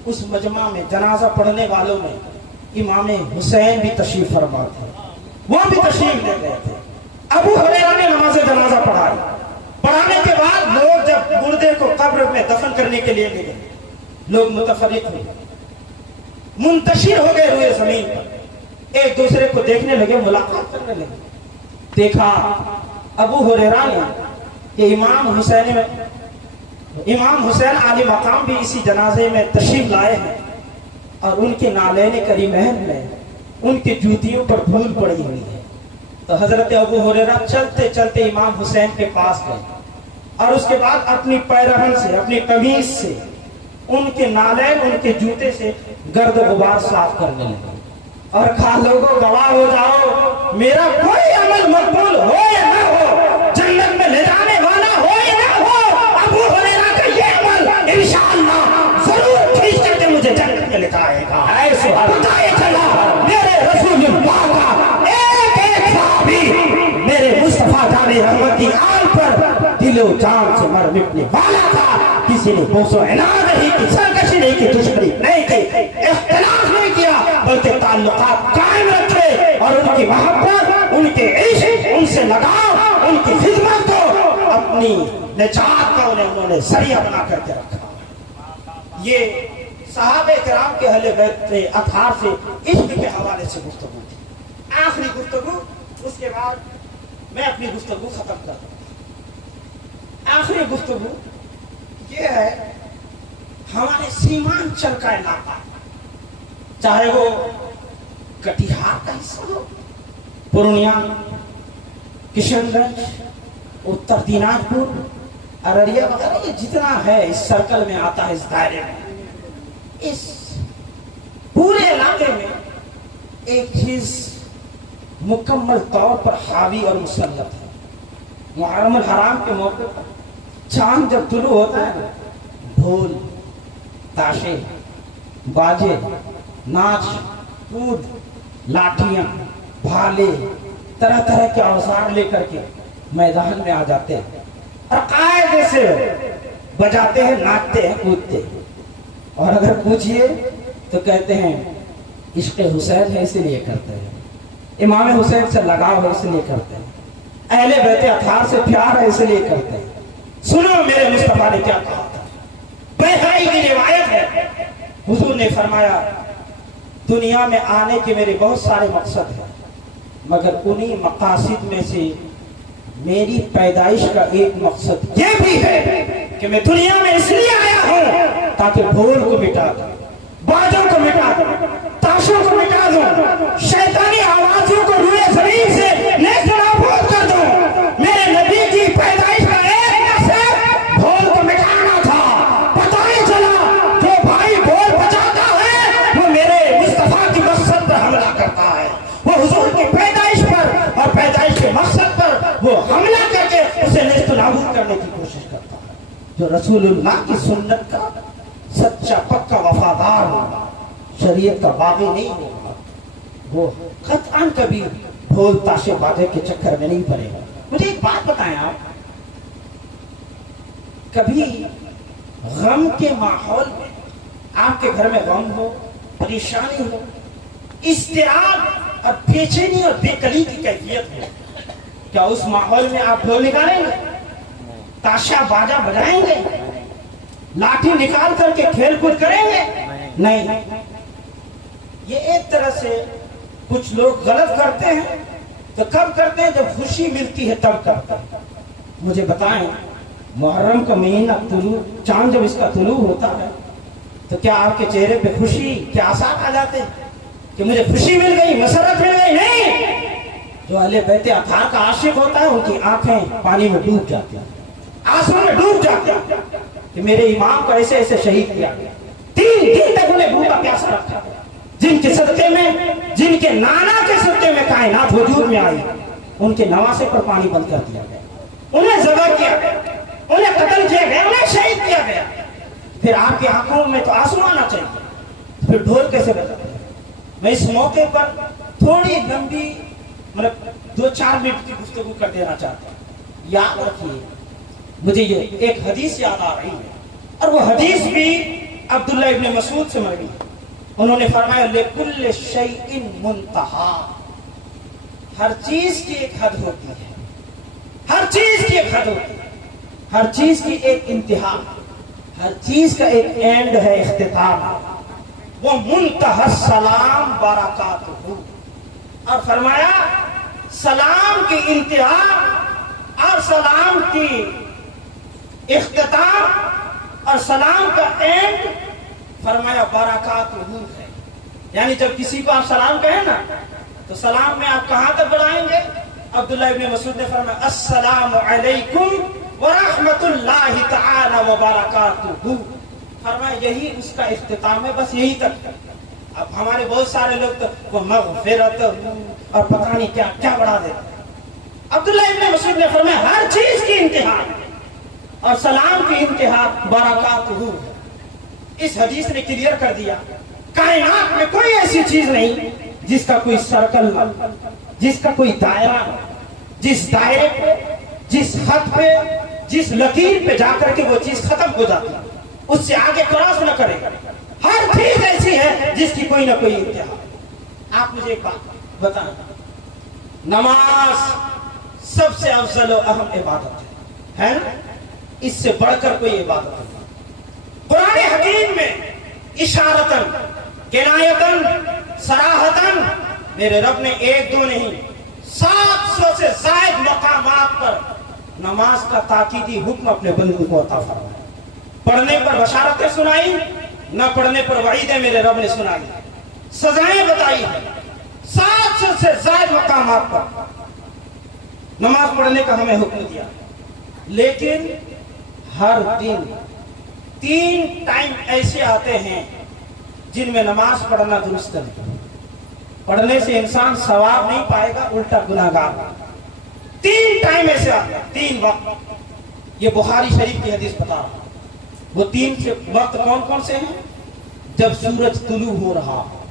اس مجمع میں جنازہ پڑھنے والوں میں امام حسین بھی تشریف فرما تھے، وہ بھی تشریف لے گئے تھے. ابو ہریرہ نے نماز جنازہ پڑھائی. پڑھانے کے بعد لوگ جب مردے کو قبر میں دفن کرنے کے لیے گئے، لوگ متفرق ہوئے، منتشر ہو گئے ہوئے زمین پر، ایک دوسرے کو دیکھنے لگے، ملاقات کرنے لگے. دیکھا ابو ہریرہ نے کہ امام حسین عالی مقام بھی اسی جنازے میں تشریف لائے ہیں، اور ان کے نالین کریمین میں ان کے جوتیوں پر دھول پڑی ہوئی ہے. تو حضرت ابو ہریرہ چلتے چلتے امام حسین کے پاس گئے، اور اس کے بعد اپنی پیرہن سے، اپنی قمیص سے ان کے نالین، ان کے جوتے سے گرد و غبار صاف کرنے لگے، اور کہا لوگوں گواہ ہو جاؤ، میرا کوئی عمل مقبول ہو یا نہ ہو، جنت میں لے جانے والا ہو یا نہ ہو، ابو ہریرہ کا یہ عمل انشاءاللہ ضرور کھینچ کر کے مجھے جنت میں لے جائے گا. پتہ یہ چلا میرے رسول اللہ کا ایک ایک صحابی میرے مصطفیٰ جان رحمت کی آل پر دل و جان سے مر مٹنے والا تھا. کسی نے بوس و عناد نہیں کی، سرکشی نہیں کی، دشمنی نہیں کی، اختلاف نہیں کیا، بلکہ تعلقات قائم رکھے، اور ان کی محبت، ان کے عشق، ان سے لگاؤ، ان کی خدمت کو اپنی نجات کا انہوں نے ذریعہ بنا کر کے رکھا. یہ صحابہ کرام کے اہل بیت اطہار سے عشق کے حوالے سے گفتگو تھی. آخری گفتگو، اس کے بعد میں اپنی گفتگو ختم کرتا ہوں. آخری گفتگو یہ ہے، ہمارے سیمانچل کا علاقہ، چاہے وہ کٹیہار کا حصہ ہو، پورنیہ، کشن گنج، اتر دیناج پور، ارریہ وغیرہ، یہ جتنا ہے اس سرکل میں آتا ہے، اس دائرے میں، اس پورے علاقے میں ایک چیز مکمل طور پر حاوی اور مسلط ہے. محرم الحرام کے موقع پر چاند جب طلوع ہوتا ہے، ڈھول، تاشے، باجے، ناچ، کود، لاٹھیاں، بھالے، طرح طرح کے اوزار لے کر کے میدان میں آ جاتے ہیں، اور قاعدے سے بجاتے ہیں، ناچتے ہیں، کودتے ہیں. اور اگر پوچھئے تو کہتے ہیں عشق حسین ہے اسی لیے کرتے ہیں، امام حسین سے لگاؤ ہے اسی لیے کرتے ہیں، اہل بیت اطہار سے پیار ہے اسی لیے کرتے ہیں. سنو میرے مصطفیٰ نے کیا کہا تھا. بیہقی کی روایت ہے، حضور نے فرمایا دنیا میں آنے کے میرے بہت سارے مقصد ہیں، مگر انہی مقاصد میں سے میری پیدائش کا ایک مقصد یہ بھی ہے کہ میں دنیا میں اس لیے آیا ہوں تاکہ ڈھول کو مٹا دوں، باجوں کو مٹا دوں، تاشوں کو مٹا دوں، شیطانی آوازوں کو روئے زمین سے نیست و نابود کر دوں. میرے نبی کی جو رسول اللہ کی سنت کا سچا پکا وفادار ہوگا، شریعت کا باغی نہیں ہوگا، وہ قطعاً کبھی ڈھول تاشے بازے کے چکر میں نہیں پڑے گا۔ مجھے ایک بات بتائیں آپ، کبھی غم کے ماحول میں آپ کے گھر میں غم ہو، پریشانی ہو، اضطراب اور بے چینی اور بے کلی کی کیفیت ہو، کیا اس ماحول میں آپ ڈھول نکالیں گے، تاشا باجا بجائیں گے، لاٹھی نکال کر کے کھیل کود کریں گے؟ نہیں۔ یہ ایک طرح سے کچھ لوگ غلط کرتے ہیں، تو کب کرتے ہیں؟ جب خوشی ملتی ہے تب کرتے ہیں۔ مجھے بتائیں، محرم کا مہینہ طلوع، چاند جب اس کا طلوع ہوتا ہے تو کیا آپ کے چہرے پہ خوشی کے آثار آ جاتے ہیں کہ مجھے خوشی مل گئی، مسرت مل گئی؟ نہیں۔ جو اہل بیت اطہار کا عاشق ہوتا ہے ان کی آنکھیں پانی میں ڈوب جاتی ہیں، آنسوں میں ڈوب جاتے ہیں کہ میرے امام کو ایسے ایسے شہید کیا گیا۔ 3 دن تک انہیں بھوکا پیاسا رکھا، جن کے صدقے میں، جن کے نانا کے صدقے میں کائنات وجود میں آئی، ان کے نواسے پر پانی بند کر دیا گیا، انہیں ذبح کیا گیا، انہیں قتل کیا گیا، انہیں شہید کیا گیا۔ پھر آپ کی آنکھوں میں تو آنسو آنا چاہیے، پھر ڈھول کیسے بجاتے ہیں؟ میں اس موقع پر تھوڑی لمبی 2-4 منٹ کی گفتگو کر دینا چاہتا ہوں۔ یاد رکھیے، مجھے یہ ایک حدیث یاد آ رہی ہے، اور وہ حدیث بھی عبداللہ ابن مسعود سے مروی ہے۔ انہوں نے فرمایا لِكُلِّ شَيْءٍ مُنْتَہَا، ہر چیز کی ایک حد ہوتی ہے، ہر چیز کی ایک حد ہوتی ہے، ہر چیز کی ایک انتہا، ہر چیز کا ایک اینڈ ہے، اختتام۔ وہ منتہا السلام برکاتہ، اور فرمایا سلام کی انتہا اور سلام کی اختتام اور سلام کا اینڈ فرمایا برکاتہ ہے۔ یعنی جب کسی کو آپ سلام کہیں نا تو سلام میں آپ کہاں تک بڑھائیں گے؟ عبداللہ ابن مسعود نے فرمایا السلام علیکم ورحمۃ اللہ تعالی وبرکاتہ، فرمایا یہی اس کا اختتام ہے، بس یہی تک۔ اب ہمارے بہت سارے لوگ تو وہ مغفرت اور پتہ نہیں کیا کیا بڑھا دیتے ہیں۔ عبداللہ ابن مسعود نے فرمایا ہر چیز کی انتہا اور سلام کی انتہا برکاتہ ہے۔ اس حدیث نے کلیئر کر دیا کائنات میں کوئی ایسی چیز نہیں جس کا کوئی سرکل، جس کا کوئی دائرہ، جس دائرے پہ، جس خط پہ، جس لکیر پہ جا کر کے وہ چیز ختم ہو جاتی ہے، اس سے آگے کراس نہ کرے۔ ہر چیز ایسی ہے جس کی کوئی نہ کوئی انتہا۔ آپ مجھے ایک بات بتائیں، نماز سب سے افضل و اہم عبادت ہے نا؟ اس سے بڑھ کر کوئی عبادت نہیں۔ قرآن حکیم میں اشارتاً، کنایتاً، صراحتاً میرے رب نے 1-2 نہیں 700 سے زائد مقامات پر نماز کا تاکیدی حکم اپنے بندوں کو عطا فرمایا۔ پڑھنے پر بشارتیں سنائی، نہ پڑھنے پر وعیدیں میرے رب نے سنائی، سزائیں بتائی ہیں۔ 700 سے زائد مقامات پر نماز پڑھنے کا ہمیں حکم دیا، لیکن ہر دن 3 ٹائم ایسے آتے ہیں جن میں نماز پڑھنا درست نہیں۔ پڑھنے سے انسان ثواب نہیں پائے گا، الٹا گناہگار۔ 3 ٹائم ایسے آتے ہیں، 3 وقت۔ یہ بخاری شریف کی حدیث بتا رہا ہوں۔ وہ 3 وقت کون کون سے ہیں؟ جب سورج طلوع ہو رہا ہو،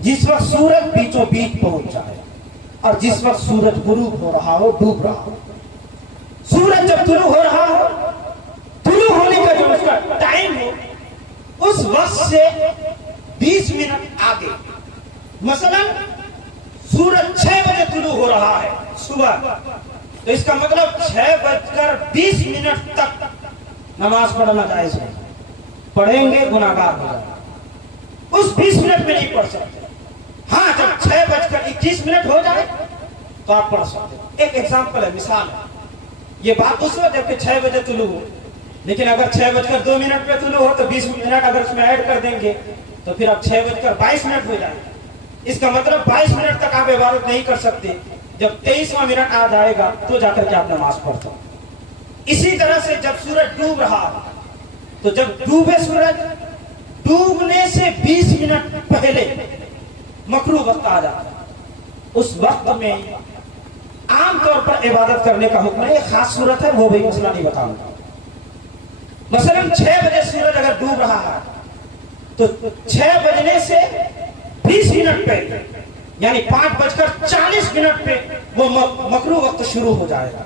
جس وقت سورج بیچوں بیچ پہنچ جائے، اور جس وقت سورج غروب ہو رہا ہو، ڈوب رہا ہو۔ سورج جب طلوع ہو رہا ہو، طلوع ہونے کا جو اس کا ٹائم ہو، اس وقت سے 20 منٹ آگے، مثلا سورج 6 بجے طلوع ہو رہا ہے صبح، تو اس کا مطلب 6:20 تک نماز پڑھنا جائز ہے۔ پڑھیں گے گناہگار ہو جائے گا۔ اس 20 منٹ میں نہیں پڑھ سکتے۔ ہاں جب 6:21 ہو جائے تو آپ پڑھ سکتے ہیں۔ ایک ایگزامپل ہے، مثال ہے۔ یہ بات اس وقت جب کہ 6 بجے طلوع ہو، لیکن اگر 6:02 پہ طلوع ہو تو 20 منٹ اگر اس میں ایڈ کر دیں گے تو پھر اب 6:22 ہو جائے۔ اس کا مطلب 22 منٹ تک آپ عبادت نہیں کر سکتے۔ جب 23واں منٹ آ جائے گا تو جا کر کے آپ نماز پڑھتے ہیں۔ اسی طرح سے جب سورج ڈوب رہا تو جب ڈوبے سورج، ڈوبنے سے 20 منٹ پہلے مکروہ وقت آ جاتا ہے۔ اس وقت میں عام طور پر عبادت کرنے کا حکم ہے۔ ایک خاص صورت ہے، وہ بھی مسئلہ نہیں بتاؤں گا۔ مثلاً 6 بجے سورج اگر ڈوب رہا ہے تو 6 بجنے سے 20 منٹ پہ یعنی 5:40 پہ وہ مکروہ وقت شروع ہو جائے گا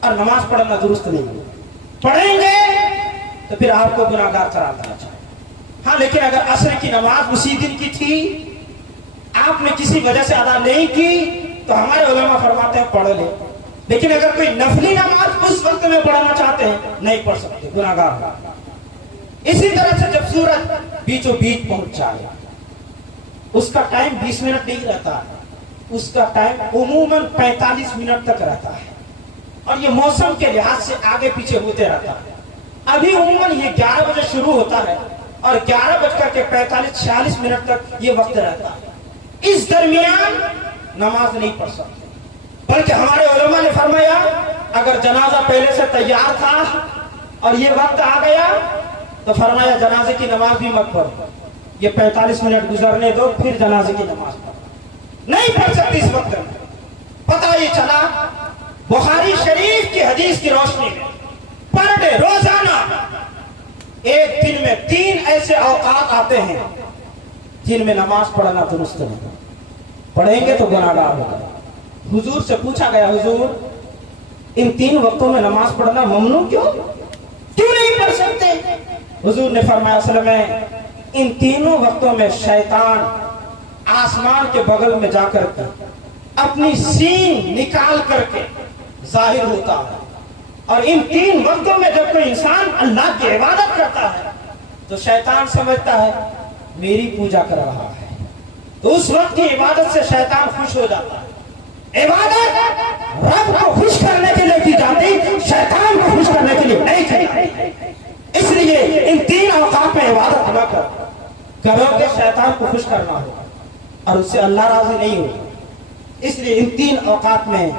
اور نماز پڑھنا درست نہیں ہے. پڑھیں گے تو پھر آپ کو گناہگار قرار دینا چاہیے. ہاں لیکن اگر عصر کی نماز اسی دن کی تھی, آپ نے کسی وجہ سے ادا نہیں کی, تو ہمارے علماء فرماتے ہیں پڑھ لیں. لیکن اگر کوئی نفلی نماز اس وقت میں پڑھنا چاہتے ہیں نہیں پڑھ سکتے, گناہگار. اسی طرح سے جب سورج بیچوں بیچ پہنچ جائے, اس کا ٹائم 20 منٹ نہیں رہتا ہے, اس کا ٹائم عموماً 45 منٹ تک رہتا ہے, اور یہ موسم کے لحاظ سے آگے پیچھے ہوتے رہتا ہے. ابھی عموماً یہ 11 بجے شروع ہوتا ہے اور 11:45-46 تک یہ وقت رہتا ہے. اس درمیان نماز نہیں پڑھ سکتے. بلکہ ہمارے علماء نے فرمایا اگر جنازہ پہلے سے تیار تھا اور یہ وقت آ گیا تو فرمایا جنازے کی نماز بھی مت پڑھو, یہ 45 منٹ گزرنے دو پھر جنازے کی نماز پڑھو. نہیں پڑھ سکتی اس وقت میں. پتہ یہ چلا بخاری شریف کی حدیث کی روشنی میں پر ڈے روزانہ ایک دن میں 3 ایسے اوقات آتے ہیں جن میں نماز پڑھنا درست نہیں. پڑھیں گے تو گناہگار ہوگا. حضور سے پوچھا گیا حضور ان 3 وقتوں میں نماز پڑھنا ممنوع کیوں نہیں پڑھ سکتے؟ حضور نے فرمایا اصل میں ان 3 وقتوں میں شیطان آسمان کے بغل میں جا کر کے اپنی سینگ نکال کر کے ظاہر ہوتا ہے, اور ان 3 وقتوں میں جب کوئی انسان اللہ کی عبادت کرتا ہے تو شیطان سمجھتا ہے میری پوجا کر رہا ہے, تو اس وقت کی عبادت سے شیطان خوش ہو جاتا ہے. عبادت رب کو خوش کرنے کے لیے کی جاتی, شیطان کو خوش کرنے کے لیے نہیں کی جاتی. اس لیے ان 3 اوقات میں عبادت نہ کرو کہ شیطان کو خوش کرنا ہوگا اور اس سے اللہ راضی نہیں ہوگا. اس لیے ان 3 اوقات میں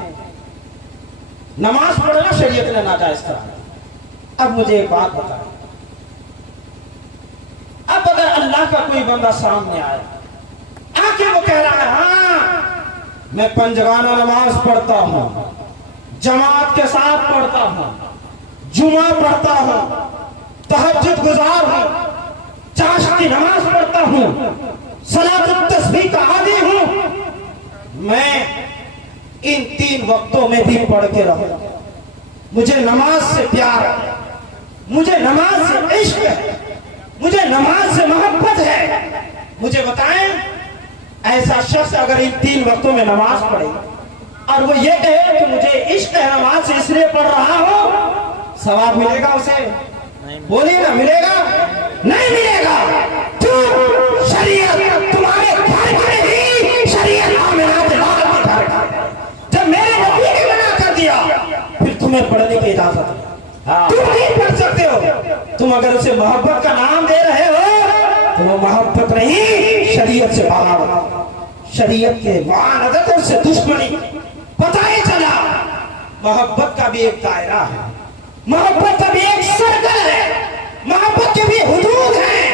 نماز پڑھنا شریعت نے ناجائز کرا. اب مجھے ایک بات بتائیں, اب اگر اللہ کا کوئی بندہ سامنے آیا آ کے وہ کہہ رہا ہے ہاں میں پنجگانہ نماز پڑھتا ہوں, جماعت کے ساتھ پڑھتا ہوں, جمعہ پڑھتا ہوں, تہجد گزار ہوں, چاشت کی نماز پڑھتا ہوں, صلاۃ التسبیح کا عادی ہوں, میں ان 3 وقتوں میں بھی پڑھ کے رہوں, مجھے نماز سے پیار ہے, مجھے نماز سے عشق ہے, مجھے نماز سے محبت ہے. مجھے بتائیں ایسا شخص اگر ان 3 وقتوں میں نماز پڑھے اور وہ یہ کہے کہ مجھے عشق ہے نماز سے اس لیے پڑھ رہا ہوں, ثواب ملے گا اسے؟ بولیے نا, ملے گا؟ نہیں ملے گا. کیوں؟ شریعت تمہارے گھر میں ہی شریعت جب میرے نبی نے منع کر دیا پھر تمہیں پڑھنے کی اجازت ہے. تم نہیں پڑھ سکتے ہو. تم اگر اسے محبت کا نام دے رہے ہو تو وہ محبت نہیں, شریعت سے باہر, شریعت کے معاندتوں سے دشمنی. پتہ ہی چلا محبت کا بھی ایک دائرہ ہے, محبت کا بھی ایک سرکل ہے, محبت کے بھی حدود ہیں.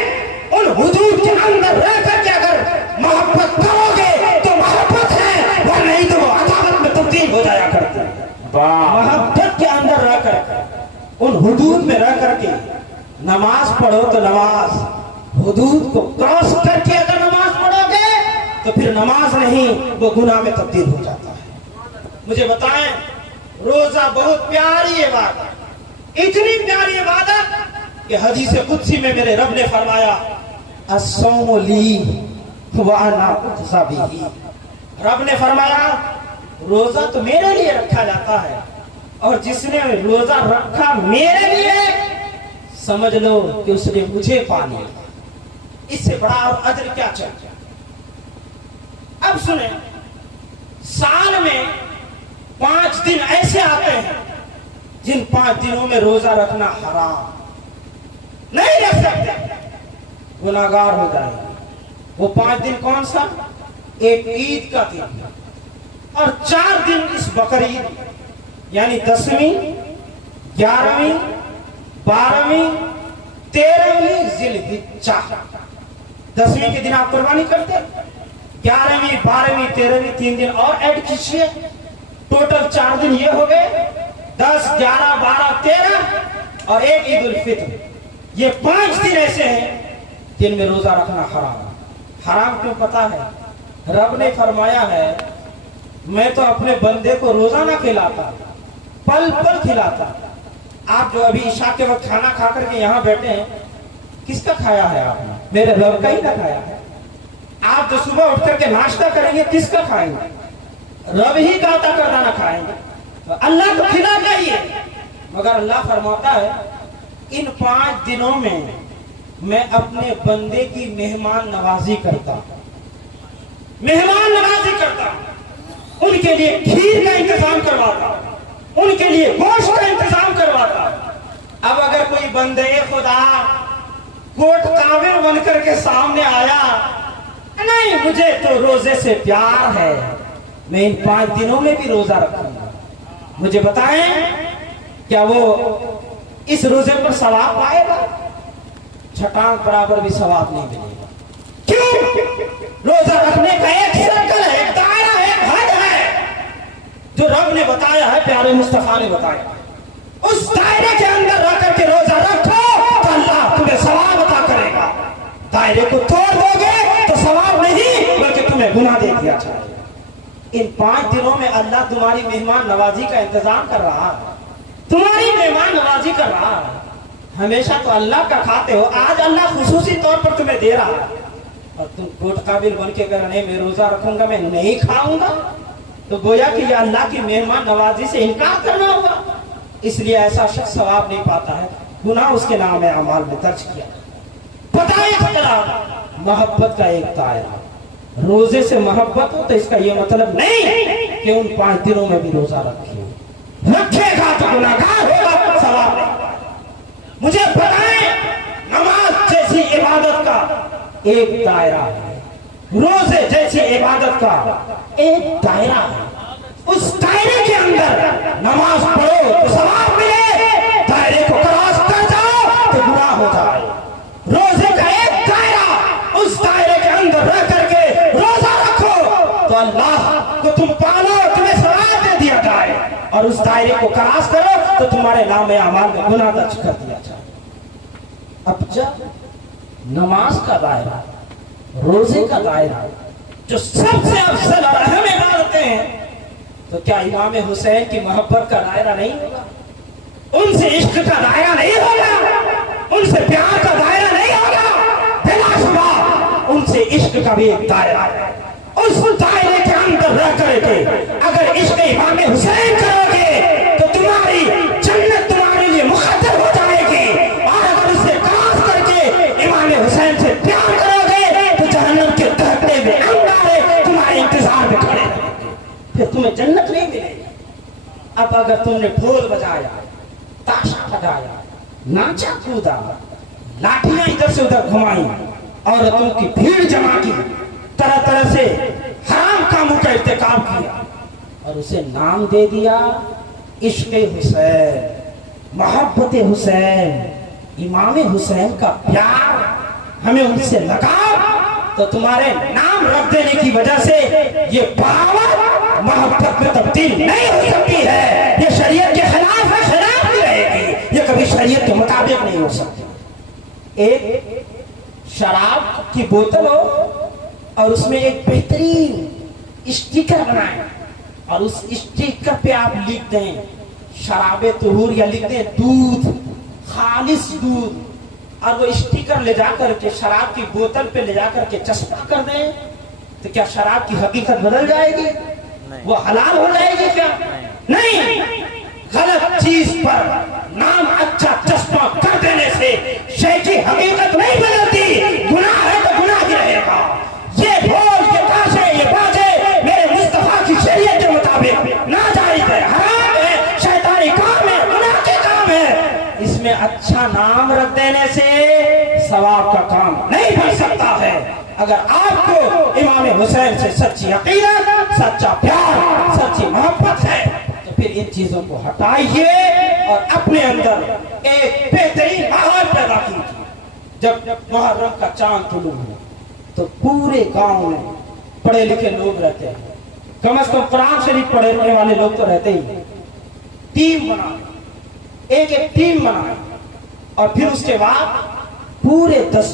ان حدود کے اندر رہ کر کے اگر محبت کرو گے تو محبت ہے, اور نہیں تو وہ عداوت میں تبدیل ہو جایا کرتے ہیں. محبت کے اندر رہ کر ان حدود میں رہ کر کے نماز پڑھو تو نماز حدود کو کراس کر کے اگر نماز پڑھو گے تو پھر نماز نہیں وہ گناہ میں تبدیل ہو جاتا ہے. مجھے بتائیں روزہ بہت پیاری عبادت, اتنی پیاری عبادت کہ حدیث قدسی میں میرے رب نے فرمایا الصوم لی وانا اجزی بہ. رب نے فرمایا روزہ تو میرے لیے رکھا جاتا ہے, اور جس نے روزہ رکھا میرے لیے سمجھ لو کہ اس نے مجھے پا لیا. اس سے بڑا اور اجر کیا چاہیے؟ اب سنیں, سال میں 5 دن ایسے آتے ہیں جن 5 دنوں میں روزہ رکھنا حرام, نہیں رکھ سکتے, گناہگار ہو جائیں گے. وہ 5 دن کون سا؟ ایک عید کا دن اور 4 دن اس بقرعید یعنی 10ویں 11ویں 12ویں 13ویں ذی الحجہ. 10ویں کے دن آپ قربانی کرتے, 11ویں 12ویں 13ویں 3 دن اور ایڈ کیجیے, ٹوٹل 4 دن یہ ہو گئے, 10 11 12 13 اور ایک عید الفطر. یہ 5 دن ایسے ہیں جن میں روزہ رکھنا حرام ہے۔ حرام کیوں پتا ہے؟ رب نے فرمایا ہے میں تو اپنے بندے کو روزانہ کھلاتا، پل پل کھلاتا۔ آپ جو ابھی عشاء کے وقت کھانا کھا کر کے یہاں بیٹھے ہیں، کس کا کھایا ہے آپ نے؟ میرے رب کا ہی نہ کھایا ہے۔ آپ جو صبح اٹھ کر کے ناشتہ کریں گے کس کا کھائیں گے؟ رب ہی کا عطا کردہ نہ کھائیں گے، اللہ کو کھلانا ہی ہے۔ مگر اللہ فرماتا ہے ان 5 دنوں میں اپنے بندے کی مہمان نوازی کرتا، مہمان نوازی کرتا، ان کے لیے کھیر کا انتظام کرواتا، ان کے لیے گوشت کا انتظام کرواتا۔ اب اگر کوئی بندے خدا کوٹ کامل بن کر کے سامنے آیا، نہیں مجھے تو روزے سے پیار ہے، میں ان 5 دنوں میں بھی روزہ رکھوں گا، مجھے بتائیں کیا وہ اس روزے پر ثواب پائے گا؟ چھٹان برابر بھی ثواب نہیں ملے گا۔ کیوں؟ روزہ رکھنے کا ایک سرکل ہے، ایک دائرہ ہے، ایک حد ہے جو رب نے بتایا ہے، پیارے مصطفیٰ نے بتایا۔ اس دائرے کے اندر رہ کر کے روزہ رکھو تو اللہ تمہیں ثواب عطا کرے گا۔ دائرے کو توڑ دو گے تو ثواب نہیں بلکہ تمہیں گناہ دے دیا جائے گا۔ ان 5 دنوں میں اللہ تمہاری مہمان نوازی کا انتظام کر رہا ہے، تمہاری مہمان نوازی کر رہا ہے۔ ہمیشہ تو اللہ کا کھاتے ہو، آج اللہ خصوصی طور پر تمہیں دے رہا ہے، اور تم کوٹ قابل بن کے کہہ رہے میں روزہ رکھوں گا، میں نہیں کھاؤں گا، تو گویا کہ یہ اللہ کی مہمان نوازی سے انکار کرنا ہوگا۔ اس لیے ایسا شخص ثواب نہیں پاتا ہے، گناہ اس کے نام اعمال میں درج کیا۔ پتہ ہے محبت کا ایک دائرہ، روزے سے محبت ہو تو اس کا یہ مطلب نہیں کہ ان 5 دنوں میں بھی روزہ رکھے گا تو گناہگار ہوگا، ثواب نہیں۔ مجھے بتائیں نماز جیسی عبادت کا ایک دائرہ ہے، روزے جیسی عبادت کا ایک دائرہ ہے، اس دائرے کے اندر نماز پڑھو تو ثواب ملے، دائرے کو کراس کر جاؤ تو گناہ ہو جائے۔ روزے کا ایک دائرہ، اس دائرے کے اندر رہ کر کے روزہ رکھو تو اللہ کو تم پالو، تمہیں ثواب دے دیا جائے، اور اس دائرے کو کراس کرو تو تمہارے نام اعمال میں گناہ درج کر دیا جائے۔ اب جب نماز کا دائرہ، روزے کا دائرہ جو سب سے افضل اور اہم عبادتیں ہیں، تو کیا امام حسین کی محبت کا دائرہ نہیں ہوگا؟ ان سے عشق کا دائرہ نہیں ہوگا؟ ان سے پیار کا دائرہ نہیں ہوگا؟ بلا شبہ ان سے عشق کا بھی ایک دائرہ ہے۔ اس دائرے کے اندر رہ کر کے اگر عشق امام حسین کرو گے تو تمہاری جنت تمہارے لیے مقدر ہو جائے گی، اور اگر اسے کراس کر کے امام حسین سے پیار کرو گے تو جہنم کے دہتے ہوئے انگارے تمہارے انتظار میں کھڑے رہیں گے، پھر تمہیں جنت نہیں ملے گی۔ اب اگر تم نے ڈھول بجایا، تاشا بجایا، ناچا کودا، لاٹھیاں ادھر سے ادھر گھمائی، عورتوں کی بھیڑ جمع کی، طرح طرح سے حرام کاموں کا ارتکاب کیا، اور اسے نام دے دیا عشق حسین، محبت حسین، امام حسین کا پیار، ہمیں ان سے لگاؤ، تو تمہارے نام رکھ دینے کی وجہ سے یہ بغاوت محبت میں تبدیل نہیں ہو سکتی ہے، یہ شریعت کے خلاف ہے، خلاف بھی رہے گی، یہ کبھی شریعت کے مطابق نہیں ہو سکتی۔ ایک شراب کی بوتل ہو اور اس میں ایک بہترین اسٹیکر بنائیں، اور اس اسٹیکر پہ آپ لکھ دیں شراب طہور، یا لکھ دیں دودھ، خالص دودھ، اور وہ اسٹیکر لے جا کر کے شراب کی بوتل پہ لے جا کر کے چسپاں کر دیں، تو کیا شراب کی حقیقت بدل جائے گی؟ وہ حلال ہو جائے گی کیا؟ نہیں۔ غلط چیز پر نام اچھا چسپاں کر دینے سے شے کی حقیقت نہیں بدلتی، گناہ ہے تو گناہ ہی رہے گا۔ یہ ڈھول، یہ تاشے، یہ باجے میرے مصطفیٰ کی شریعت کے مطابق ناجائز ہے، حرام ہے، شیطانی کام ہے، گناہ کے کام ہے۔ اس میں اچھا نام رکھ دینے سے ثواب کا کام نہیں بن سکتا ہے۔ اگر آپ کو امام حسین سے سچی عقیدت، سچا پیار، سچی محبت ہے تو پھر ان چیزوں کو ہٹائیے اور اپنے اندر ایک بہترین ماحول پیدا کیجیے۔ جب محرم کا چاند طلوع ہو تو پورے گاؤں میں پڑھے لکھے لوگ رہتے ہیں، کم از کم قرآن شریف پڑھنے والے لوگ تو رہتے ہی ہیں، ٹیم بنائیں، ایک ٹیم بنائیں، اور پھر اس کے بعد پورے 10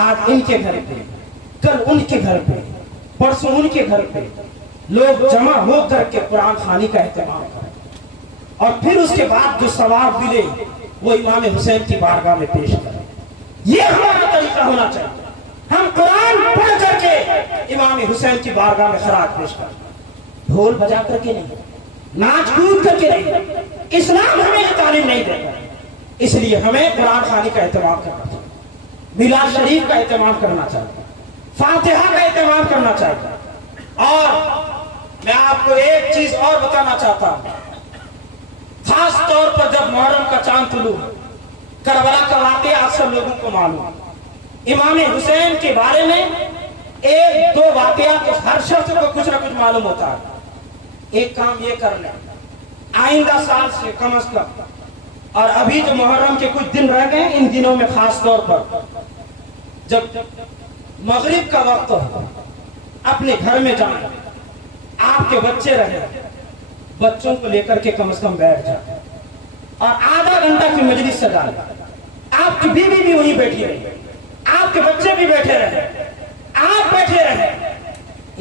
آج ان کے گھر پہ، کل ان کے گھر پہ، پرسوں ان کے گھر پہ لوگ جمع ہو کر کے قرآن خوانی کا اہتمام کریں، اور پھر اس کے بعد جو ثواب ملے وہ امام حسین کی بارگاہ میں پیش کریں۔ یہ ہمارا طریقہ ہونا چاہیے۔ ہم قرآن پڑھ کر کے امام حسین کی بارگاہ میں خراج پیش کریں، ڈھول بجا کر کے نہیں، ناچ کود کر کے نہیں۔ اسلام ہمیں یہ تعلیم نہیں دیتا، اس لیے ہمیں قرآن خوانی کا اہتمام کرنا چاہیے، میلاد شریف کا اہتمام کرنا چاہیے، فاتحہ کا اہتمام کرنا چاہیے۔ اور میں آپ کو ایک چیز اور بتانا چاہتا ہوں، خاص طور پر جب محرم کا چاند طلوع، کربلا کا واقعہ اکثر لوگوں کو معلوم، امام حسین کے بارے میں ایک دو واقعات ہر شخص کو کچھ نہ کچھ معلوم ہوتا ہے۔ ایک کام یہ کر لیں، آئندہ سال سے کم از کم، اور ابھی جو محرم کے کچھ دن رہ گئے ان دنوں میں خاص طور پر جب مغرب کا وقت ہو اپنے گھر میں جائیں، آپ کے بچے رہیں، بچوں کو لے کر کے کم از کم بیٹھ جائیں اور آدھا گھنٹہ کی مجلس سجا لیں۔ آپ کی بیوی بھی وہیں بیٹھی رہے، آپ کے بچے بھی بیٹھے رہے، آپ بیٹھے رہے،